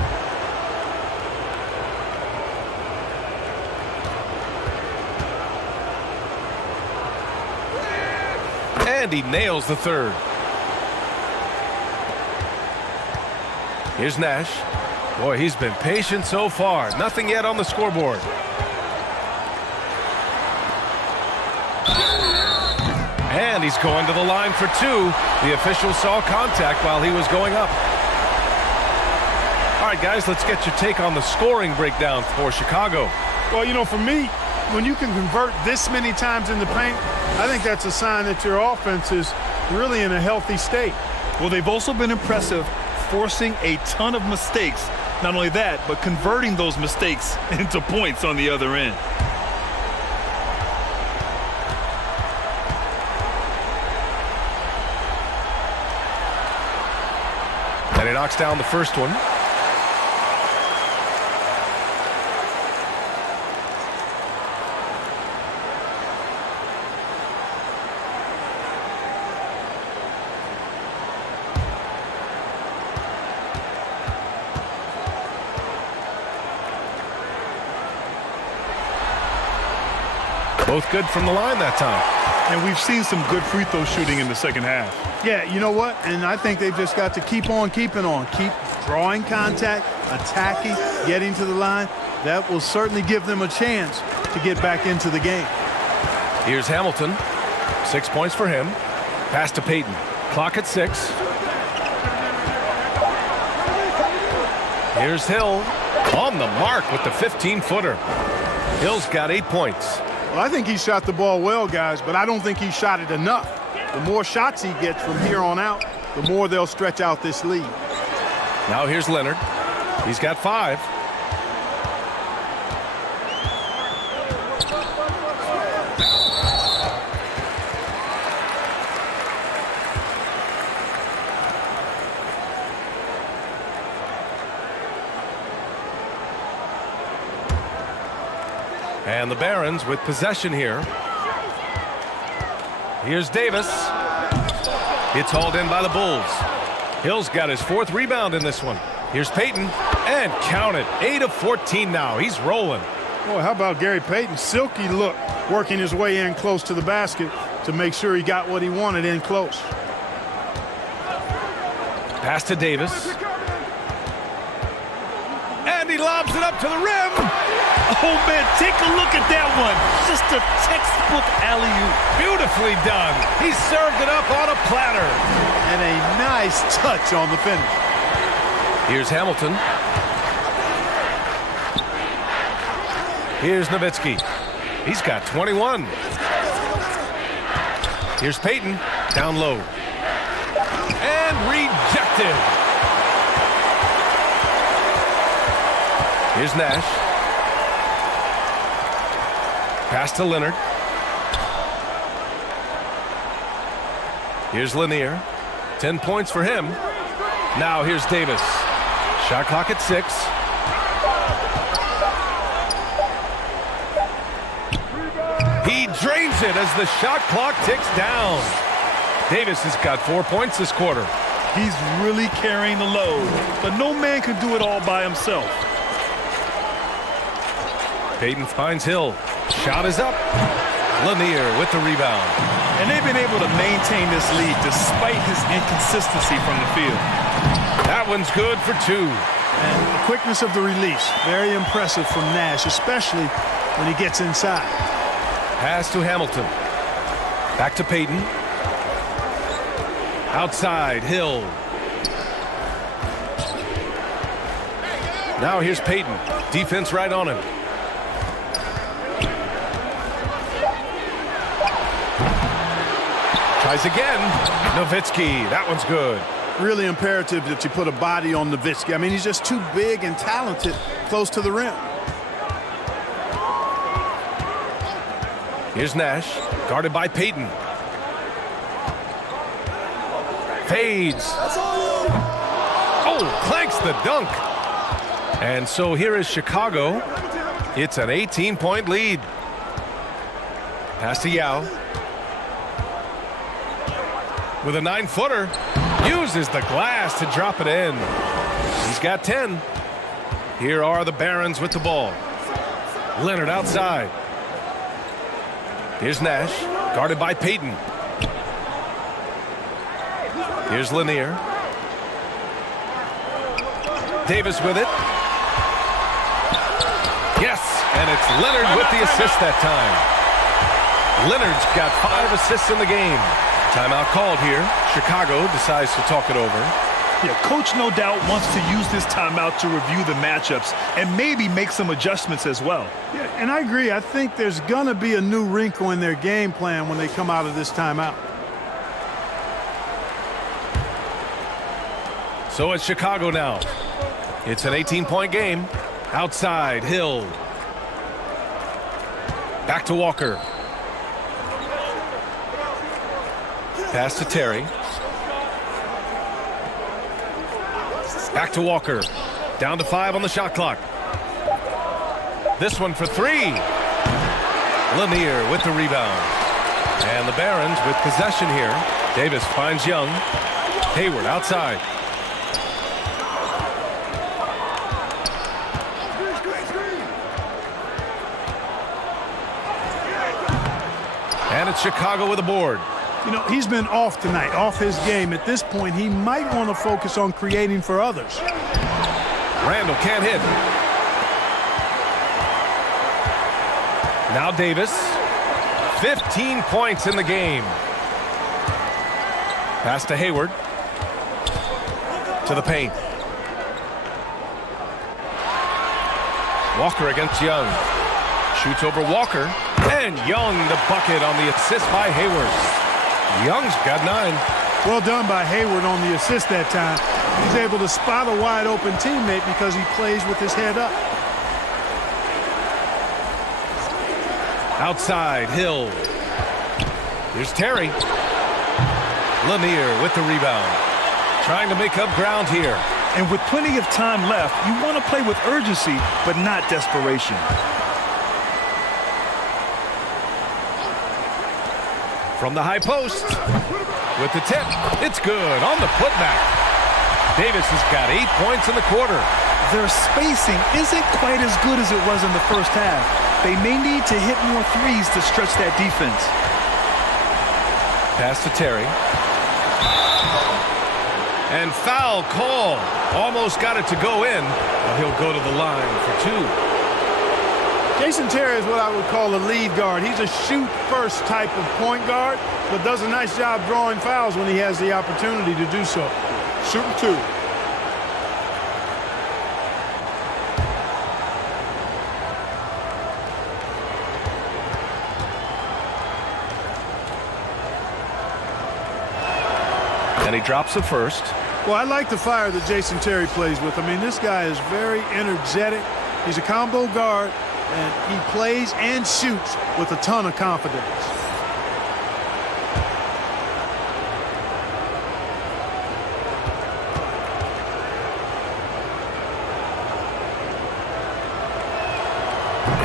And he nails the third. Here's Nash. Boy, he's been patient so far. Nothing yet on the scoreboard. And he's going to the line for 2. The official saw contact while he was going up. All right, guys, let's get your take on the scoring breakdown for Chicago. Well, you know, for me, when you can convert this many times in the paint, I think that's a sign that your offense is really in a healthy state. Well, they've also been impressive, forcing a ton of mistakes. Not only that, but converting those mistakes into points on the other end. And he knocks down the first one. Both good from the line that time. And we've seen some good free throw shooting in the second half. Yeah, you know what? And I think they've just got to keep on keeping on. Keep drawing contact, attacking, getting to the line. That will certainly give them a chance to get back into the game. Here's Hamilton. 6 points for him. Pass to Payton. Clock at 6. Here's Hill. On the mark with the 15-footer. Hill's got 8 points. Well, I think he shot the ball well, guys, but I don't think he shot it enough. The more shots he gets from here on out, the more they'll stretch out this lead. Now here's Leonard. He's got 5. And the Barons with possession here. Here's Davis. It's hauled in by the Bulls. Hill's got his 4th rebound in this one. Here's Payton, and count it. 8 of 14 now. He's rolling. Boy, how about Gary Payton? Silky look, working his way in close to the basket to make sure he got what he wanted in close. Pass to Davis. And he lobs it up to the rim. Oh, man, take a look at that one. Just a textbook alley-oop. Beautifully done. He served it up on a platter. And a nice touch on the finish. Here's Hamilton. Here's Nowitzki. He's got 21. Here's Payton. Down low. And rejected. Here's Nash. Pass to Leonard. Here's Lanier. 10 points for him. Now here's Davis. Shot clock at 6. He drains it as the shot clock ticks down. Davis has got 4 points this quarter. He's really carrying the load, but no man can do it all by himself. Payton finds Hill. Shot is up. Lanier with the rebound. And they've been able to maintain this lead despite his inconsistency from the field. That one's good for 2. And the quickness of the release, very impressive from Nash, especially when he gets inside. Pass to Hamilton. Back to Payton. Outside, Hill. Now here's Payton. Defense right on him. Tries again. Nowitzki. That one's good. Really imperative that you put a body on Nowitzki. I mean, he's just too big and talented close to the rim. Here's Nash, guarded by Payton. Fades. Oh, clanks the dunk. And so here is Chicago. It's an 18-point lead. Pass to Yao. With a 9-footer. Uses the glass to drop it in. He's got 10. Here are the Barons with the ball. Leonard outside. Here's Nash, guarded by Payton. Here's Lanier. Davis with it. Yes, and it's Leonard with the assist that time. Leonard's got 5 assists in the game. Timeout called here. Chicago decides to talk it over. Yeah, coach no doubt wants to use this timeout to review the matchups and maybe make some adjustments as well. Yeah, and I agree. I think there's going to be a new wrinkle in their game plan when they come out of this timeout. So it's Chicago now. It's an 18-point game. Outside, Hill. Back to Walker. Pass to Terry. Back to Walker. Down to 5 on the shot clock. This one for 3. Lanier with the rebound. And the Barons with possession here. Davis finds Young. Hayward outside. And it's Chicago with a board. You know, he's been off tonight, off his game. At this point, he might want to focus on creating for others. Randall can't hit. Now Davis. 15 points in the game. Pass to Hayward. To the paint. Walker against Young. Shoots over Walker. And Young the bucket on the assist by Hayward. Young's got 9. Well done by Hayward on the assist that time. He's able to spot a wide open teammate because he plays with his head up. Outside, Hill. Here's Terry. Lanier with the rebound. Trying to make up ground here. And with plenty of time left, you want to play with urgency, but not desperation. From the high post. With the tip. It's good on the putback. Davis has got 8 points in the quarter. Their spacing isn't quite as good as it was in the first half. They may need to hit more threes to stretch that defense. Pass to Terry. And foul call. Almost got it to go in, but he'll go to the line for 2. Jason Terry is what I would call a lead guard. He's a shoot-first type of point guard, but does a nice job drawing fouls when he has the opportunity to do so. Shooting 2. And he drops the first. Well, I like the fire that Jason Terry plays with. I mean, this guy is very energetic. He's a combo guard, and he plays and shoots with a ton of confidence.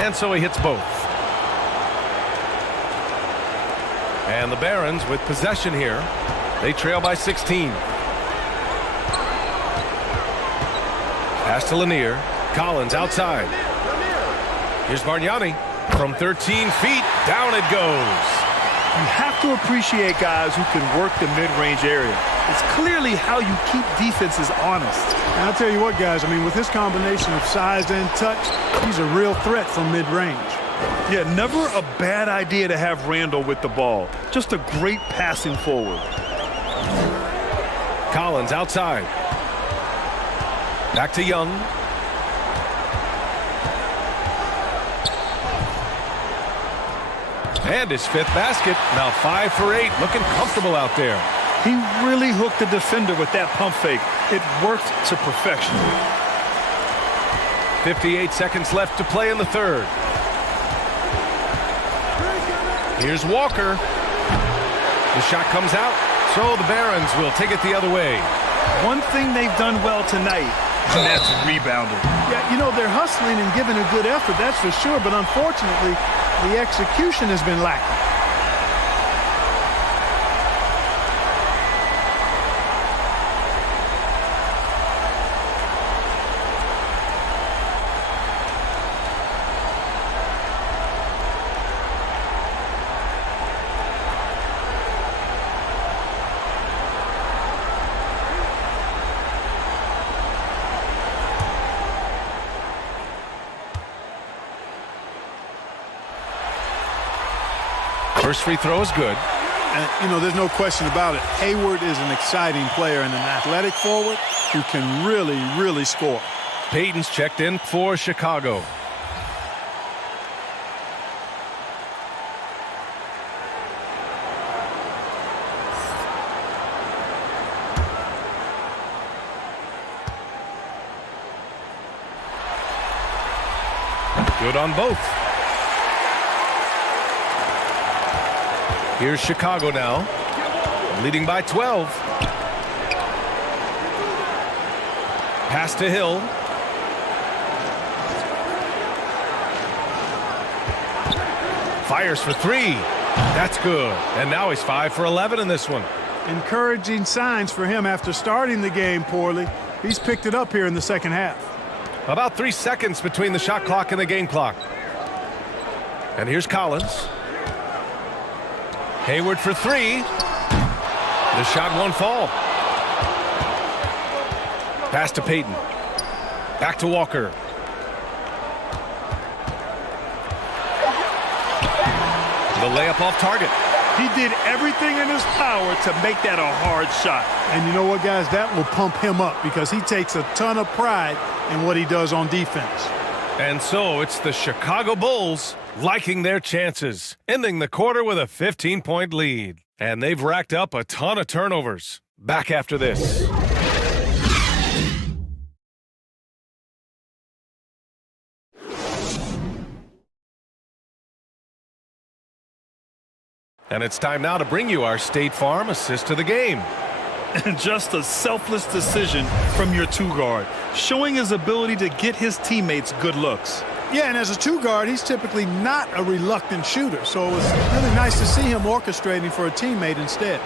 And so he hits both. And the Barons with possession here. They trail by 16. Pass to Lanier. Collins outside. Here's Bargnani. From 13 feet, down it goes. You have to appreciate guys who can work the mid-range area. It's clearly how you keep defenses honest. And I'll tell you what, guys, I mean, with his combination of size and touch, he's a real threat from mid-range. Yeah, never a bad idea to have Randall with the ball. Just a great passing forward. Collins outside. Back to Young. And his 5th basket. Now 5 for 8. Looking comfortable out there. He really hooked the defender with that pump fake. It worked to perfection. 58 seconds left to play in the 3rd. Here's Walker. The shot comes out, so the Barons will take it the other way. One thing they've done well tonight, and that's rebounding. Yeah, you know, they're hustling and giving a good effort, that's for sure, but unfortunately, the execution has been lacking. First free throw is good. And, you know, there's no question about it. Hayward is an exciting player and an athletic forward who can really, really score. Payton's checked in for Chicago. Good on both. Here's Chicago now, leading by 12. Pass to Hill. Fires for 3. That's good. And now he's 5 for 11 in this one. Encouraging signs for him after starting the game poorly. He's picked it up here in the second half. About 3 seconds between the shot clock and the game clock. And here's Collins. Hayward for 3. The shot won't fall. Pass to Payton. Back to Walker. The layup off target. He did everything in his power to make that a hard shot. And you know what, guys? That will pump him up because he takes a ton of pride in what he does on defense. And so it's the Chicago Bulls liking their chances, ending the quarter with a 15-point lead. And they've racked up a ton of turnovers. Back after this. And it's time now to bring you our State Farm assist of the game. And just a selfless decision from your 2 guard, showing his ability to get his teammates good looks. Yeah, and as a two guard, he's typically not a reluctant shooter. So it was really nice to see him orchestrating for a teammate instead.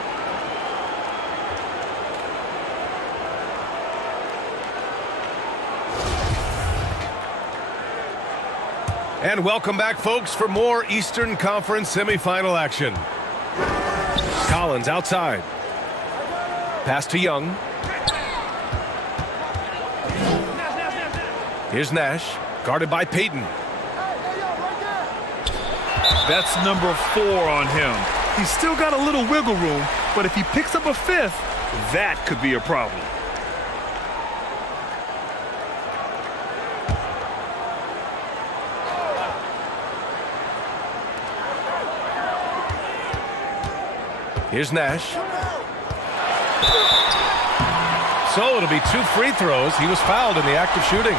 And welcome back, folks, for more Eastern Conference semifinal action. Collins outside. Pass to Young. Here's Nash, guarded by Payton. That's number 4 on him. He's still got a little wiggle room, but if he picks up a 5th, that could be a problem. Here's Nash. So it'll be 2 free throws. He was fouled in the act of shooting.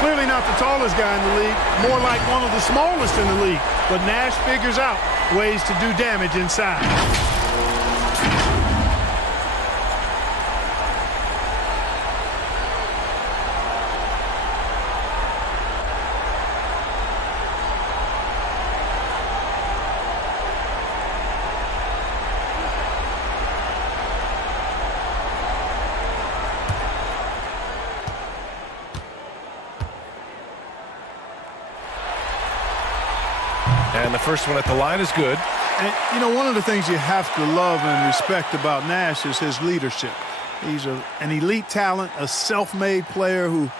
Clearly not the tallest guy in the league, more like one of the smallest in the league. But Nash figures out ways to do damage inside. And the first one at the line is good. And, you know, one of the things you have to love and respect about Nash is his leadership. He's an elite talent, a self-made player who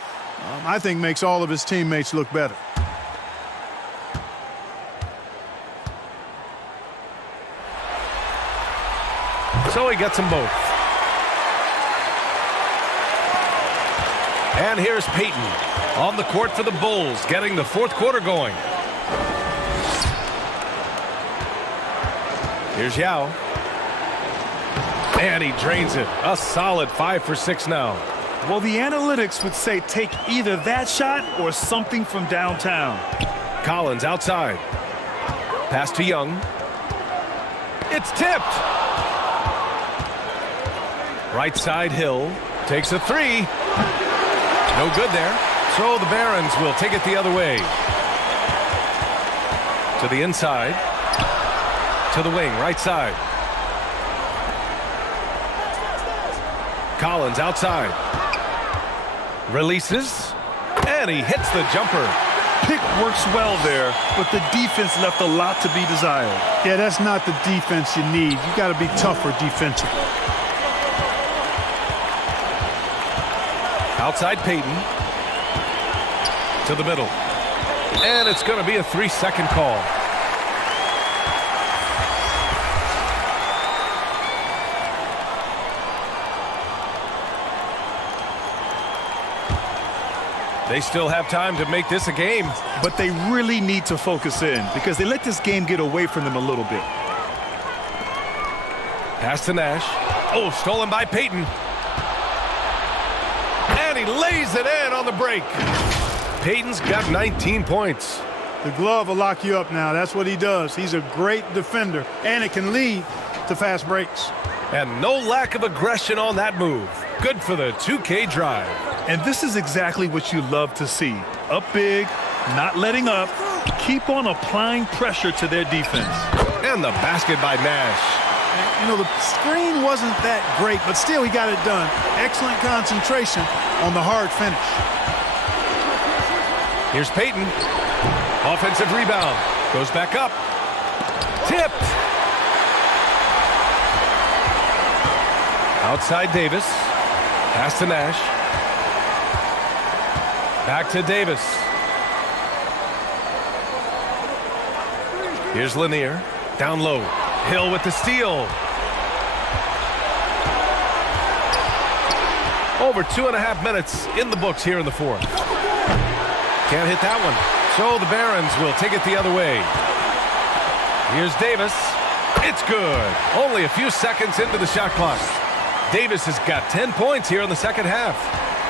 I think makes all of his teammates look better. So he gets them both. And here's Payton on the court for the Bulls, getting the fourth quarter going. Here's Yao. And he drains it. A solid 5 for 6 now. Well, the analytics would say take either that shot or something from downtown. Collins outside. Pass to Young. It's tipped. Right side, Hill takes a 3. No good there. So the Barons will take it the other way. To the inside. To the wing, right side. Collins outside. Releases. And he hits the jumper. Pick works well there, but the defense left a lot to be desired. Yeah, that's not the defense you need. You got to be tougher defensively. Outside Payton. To the middle. And it's going to be a 3-second call. They still have time to make this a game. But they really need to focus in because they let this game get away from them a little bit. Pass to Nash. Oh, stolen by Payton. And he lays it in on the break. Payton's got 19 points. The glove will lock you up now. That's what he does. He's a great defender, and it can lead to fast breaks. And no lack of aggression on that move. Good for the 2K drive. And this is exactly what you love to see. Up big, not letting up, keep on applying pressure to their defense. And the basket by Nash. And, you know, the screen wasn't that great, but still he got it done. Excellent concentration on the hard finish. Here's Payton. Offensive rebound. Goes back up. Tipped. Outside Davis. Pass to Nash. Back to Davis. Here's Lanier. Down low. Hill with the steal. Over 2.5 minutes in the books here in the fourth. Can't hit that one. So the Barons will take it the other way. Here's Davis. It's good. Only a few seconds into the shot clock. Davis has got 10 points here in the second half.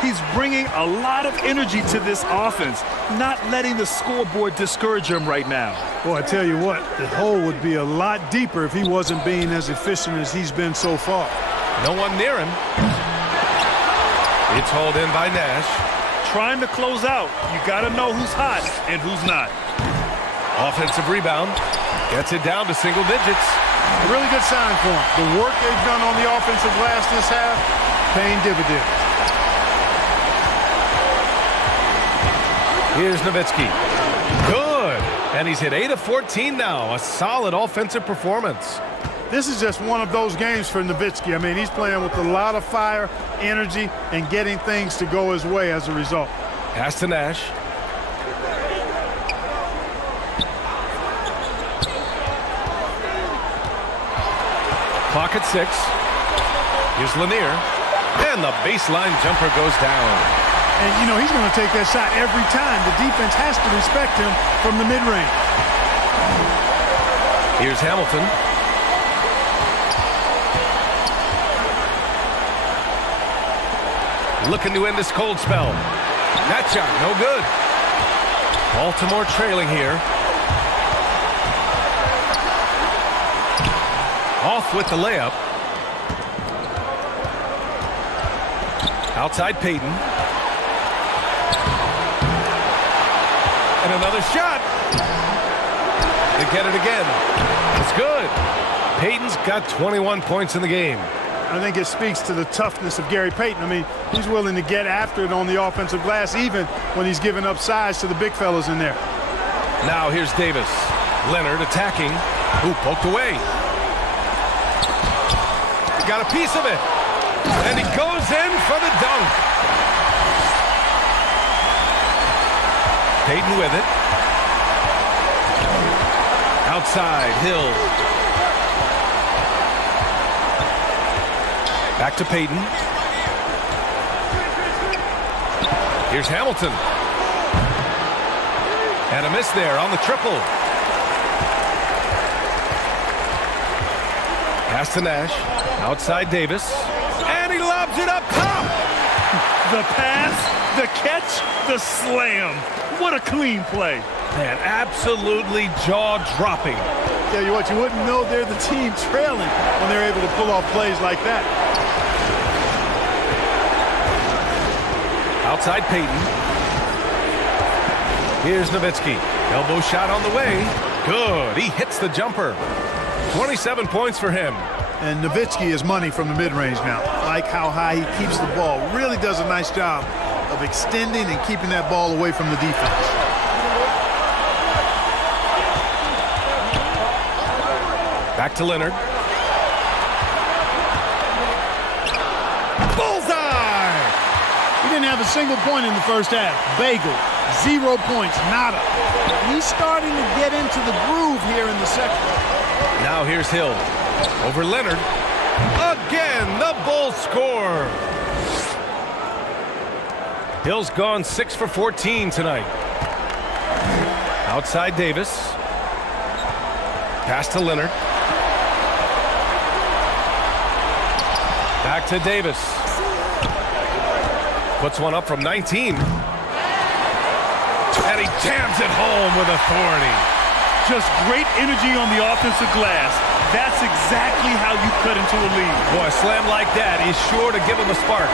He's bringing a lot of energy to this offense, not letting the scoreboard discourage him right now. Boy, I tell you what, the hole would be a lot deeper if he wasn't being as efficient as he's been so far. No one near him. It's hauled in by Nash. trying to close out, you got to know who's hot and who's not. Offensive rebound. Gets it down to single digits. A really good sign for them. The work they've done on the offensive glass this half, paying dividends. Here's Nowitzki. Good. And he's hit 8 of 14 now. A solid offensive performance. This is just one of those games for Nowitzki. I mean, he's playing with a lot of fire, energy, and getting things to go his way as a result. Pass to Nash. Clock at 6. Here's Lanier. And the baseline jumper goes down. And, you know, he's going to take that shot every time. The defense has to respect him from the mid-range. Here's Hamilton. Looking to end this cold spell. That shot, no good. Baltimore trailing here. Off with the layup. Outside Payton. And another shot. They get it again. It's good. Payton's got 21 points in the game. I think it speaks to the toughness of Gary Payton. I mean, he's willing to get after it on the offensive glass, even when he's giving up size to the big fellas in there. Now here's Davis. Leonard attacking. Ooh, poked away. Got a piece of it. And he goes in for the dunk. Payton with it. Outside, Hill. Back to Payton. Here's Hamilton. And a miss there on the triple. Pass to Nash. Outside Davis. And he lobs it up top. The pass, the catch, the slam. What a clean play. Man, absolutely jaw-dropping. Tell you what, you wouldn't know they're the team trailing when they're able to pull off plays like that. Outside Payton. Here's Nowitzki. Elbow shot on the way. Good. He hits the jumper. 27 points for him. And Nowitzki is money from the mid-range now. Like how high he keeps the ball. Really does a nice job of extending and keeping that ball away from the defense. Back to Leonard. Bullseye! He didn't have a single point in the first half. Bagel, 0 points, nada. He's starting to get into the groove here in the second. Now here's Hill. Over Leonard. Again, the Bulls score. Hill's gone 6 for 14 tonight. Outside Davis. Pass to Leonard. Back to Davis. Puts one up from 19. And he jams it home with authority. Just great energy on the offensive glass. That's exactly how you cut into a lead. Boy, a slam like that is sure to give him a spark.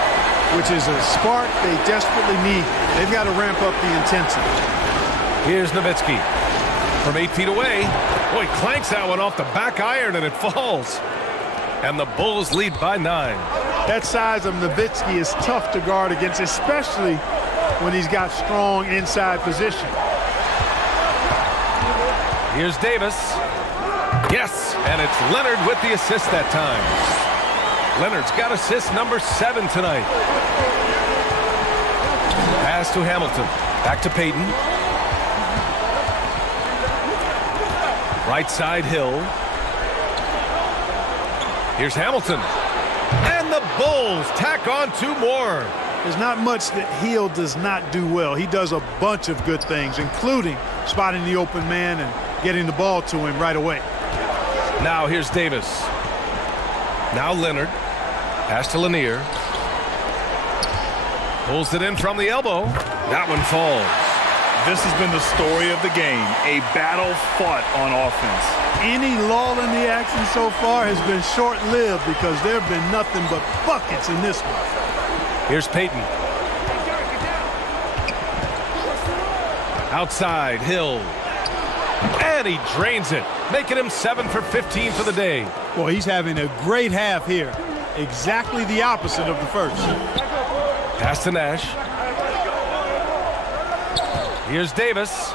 Which is a spark they desperately need. They've got to ramp up the intensity. Here's Nowitzki. From 8 feet away. Boy, clanks that one off the back iron and it falls. And the Bulls lead by 9. That size of Nowitzki is tough to guard against, especially when he's got strong inside position. Here's Davis. Yes, and it's Leonard with the assist that time. Leonard's got assist number 7 tonight. Pass to Hamilton. Back to Payton. Right side Hill. Here's Hamilton. And the Bulls tack on 2 more. There's not much that Hill does not do well. He does a bunch of good things, including spotting the open man and getting the ball to him right away. Now here's Davis. Now Leonard. Pass to Lanier. Pulls it in from the elbow. That one falls. This has been the story of the game. A battle fought on offense. Any lull in the action so far has been short-lived because there have been nothing but buckets in this one. Here's Payton. Outside, Hill. And he drains it, making him 7 for 15 for the day. Well, he's having a great half here. Exactly the opposite of the first. Pass to Nash. Here's Davis.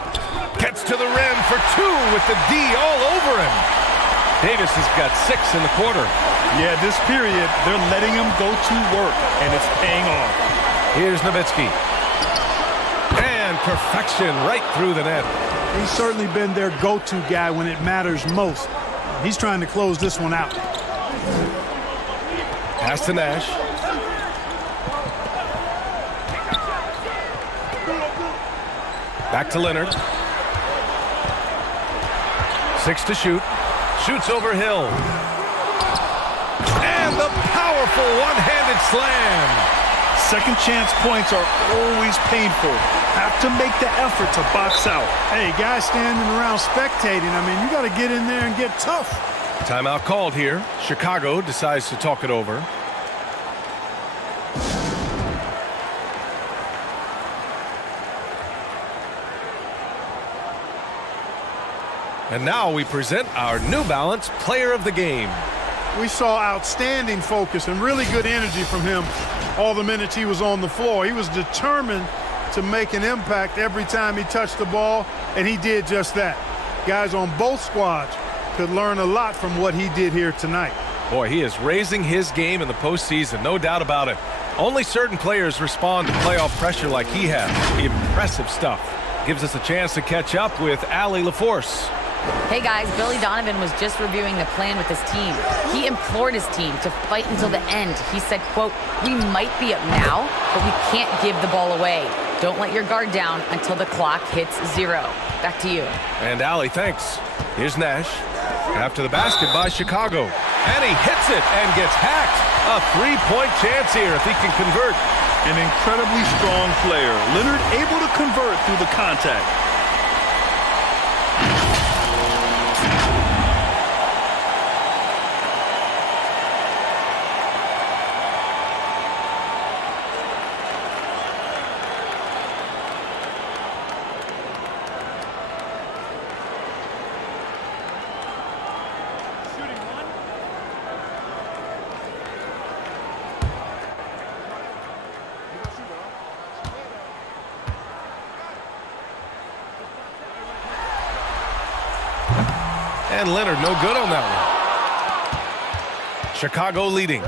Gets to the rim for 2 with the D all over him. Davis has got 6 in the quarter. Yeah, this period, they're letting him go to work, and it's paying off. Here's Nowitzki. And perfection right through the net. He's certainly been their go-to guy when it matters most. He's trying to close this one out. Pass to Nash. Back to Leonard. 6 to shoot. Shoots over Hill. And the powerful one-handed slam. Second chance points are always painful. Have to make the effort to box out. Hey, guys standing around spectating, I mean, you got to get in there and get tough. Timeout called here. Chicago decides to talk it over. And now we present our New Balance Player of the Game. We saw outstanding focus and really good energy from him all the minutes he was on the floor. He was determined to make an impact every time he touched the ball, and he did just that. Guys on both squads could learn a lot from what he did here tonight. Boy, he is raising his game in the postseason, no doubt about it. Only certain players respond to playoff pressure like he has. Impressive stuff. Gives us a chance to catch up with Allie LaForce. Hey guys, Billy Donovan was just reviewing the plan with his team. He implored his team to fight until the end. He said, quote, "We might be up now, but we can't give the ball away. Don't let your guard down until the clock hits 0. Back to you." And Allie, thanks. Here's Nash. After the basket by Chicago. And he hits it and gets hacked. A 3-point chance here if he can convert. An incredibly strong player. Leonard able to convert through the contact. And Leonard no good on that one. Chicago leading.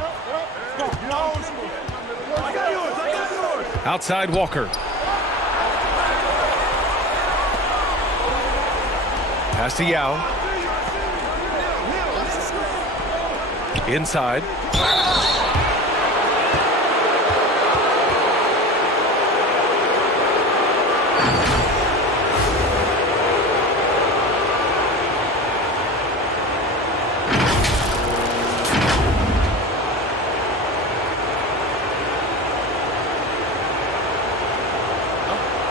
Outside Walker. Pass to Yao. Inside.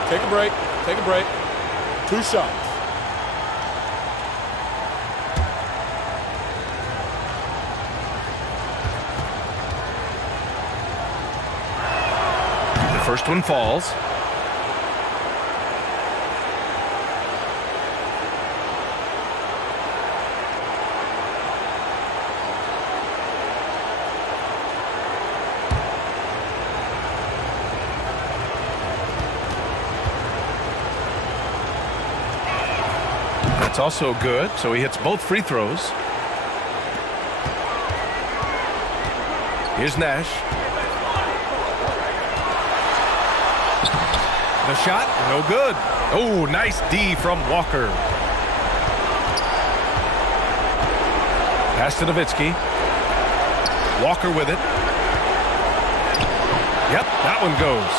Take a break. Take a break. 2 shots. The first one falls. That's also good, so he hits both free throws. Here's Nash. The shot, no good. Oh, nice D from Walker. Pass to Nowitzki. Walker with it. Yep, that one goes.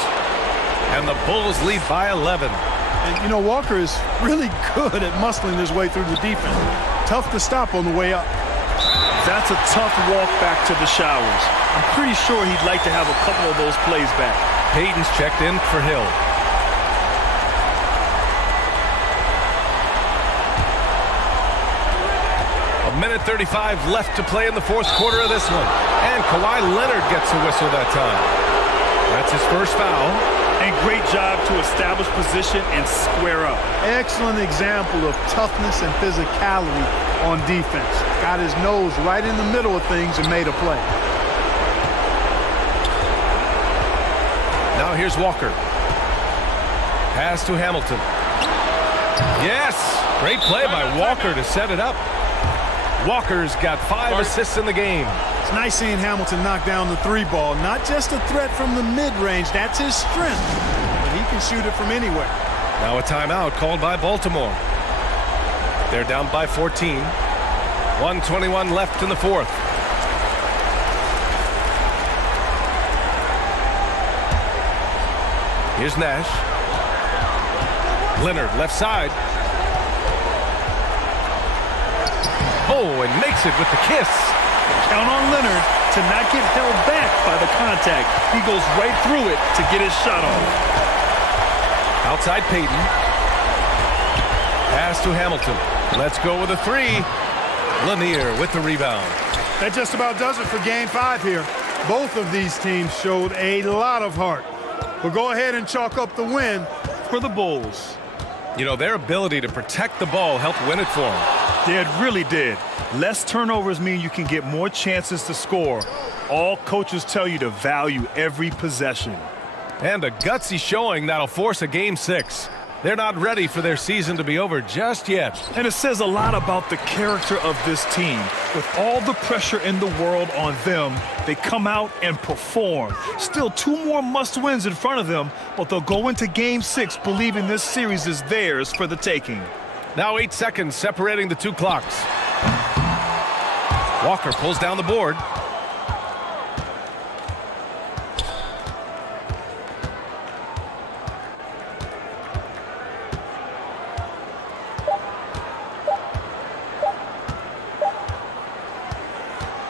And the Bulls lead by 11. And, you know, Walker is really good at muscling his way through the defense. Tough to stop on the way up. That's a tough walk back to the showers. I'm pretty sure he'd like to have a couple of those plays back. Payton's checked in for Hill. A minute 35 left to play in the fourth quarter of this one. And Kawhi Leonard gets a whistle that time. That's his first foul. And great job to establish position and square up. Excellent example of toughness and physicality on defense. Got his nose right in the middle of things and made a play. Now here's Walker. Pass to Hamilton. Yes! Great play by Walker to set it up. Walker's got 5 assists in the game. It's nice seeing Hamilton knock down the 3 ball. Not just a threat from the mid-range. That's his strength. But he can shoot it from anywhere. Now a timeout called by Baltimore. They're down by 14. 1:21 left in the fourth. Here's Nash. Leonard, left side. Oh, and makes it with the kiss. Count on Leonard to not get held back by the contact. He goes right through it to get his shot off. Outside Payton. Pass to Hamilton. Let's go with a 3. Lanier with the rebound. That just about does it for Game 5 here. Both of these teams showed a lot of heart. We'll go ahead and chalk up the win For the Bulls. You know, their ability to protect the ball helped win it for them. Yeah, it really did. Less turnovers mean you can get more chances to score. All coaches tell you to value every possession. And a gutsy showing that'll force a Game 6. They're not ready for their season to be over just yet. And it says a lot about the character of this team. With all the pressure in the world on them, they come out and perform. Still 2 more must-wins in front of them, but they'll go into Game 6 believing this series is theirs for the taking. Now 8 seconds separating the 2 clocks. Walker pulls down the board.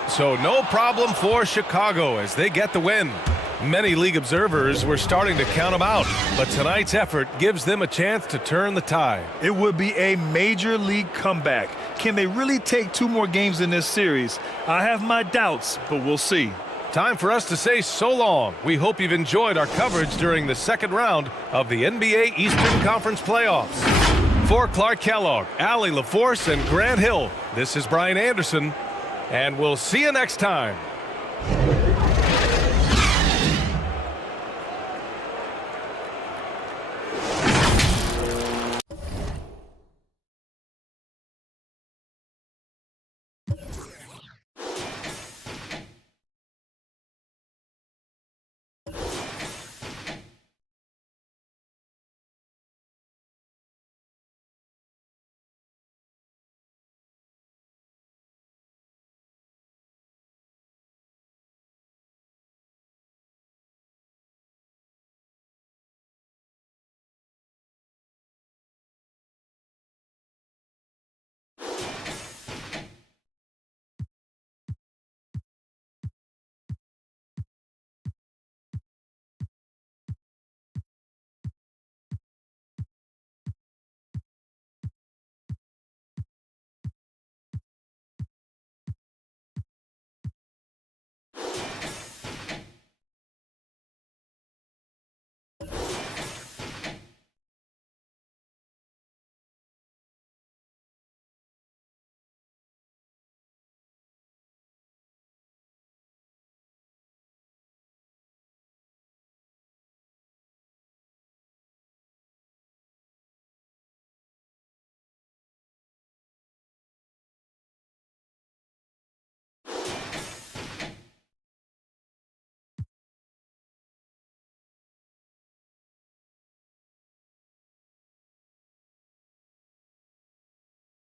So no problem for Chicago as they get the win. Many league observers were starting to count them out, but tonight's effort gives them a chance to turn the tide. It would be a major league comeback. Can they really take 2 more games in this series? I have my doubts, but we'll see. Time for us to say so long. We hope you've enjoyed our coverage during the second round of the NBA Eastern Conference Playoffs. For Clark Kellogg, Allie LaForce, and Grant Hill, this is Brian Anderson, and we'll see you next time.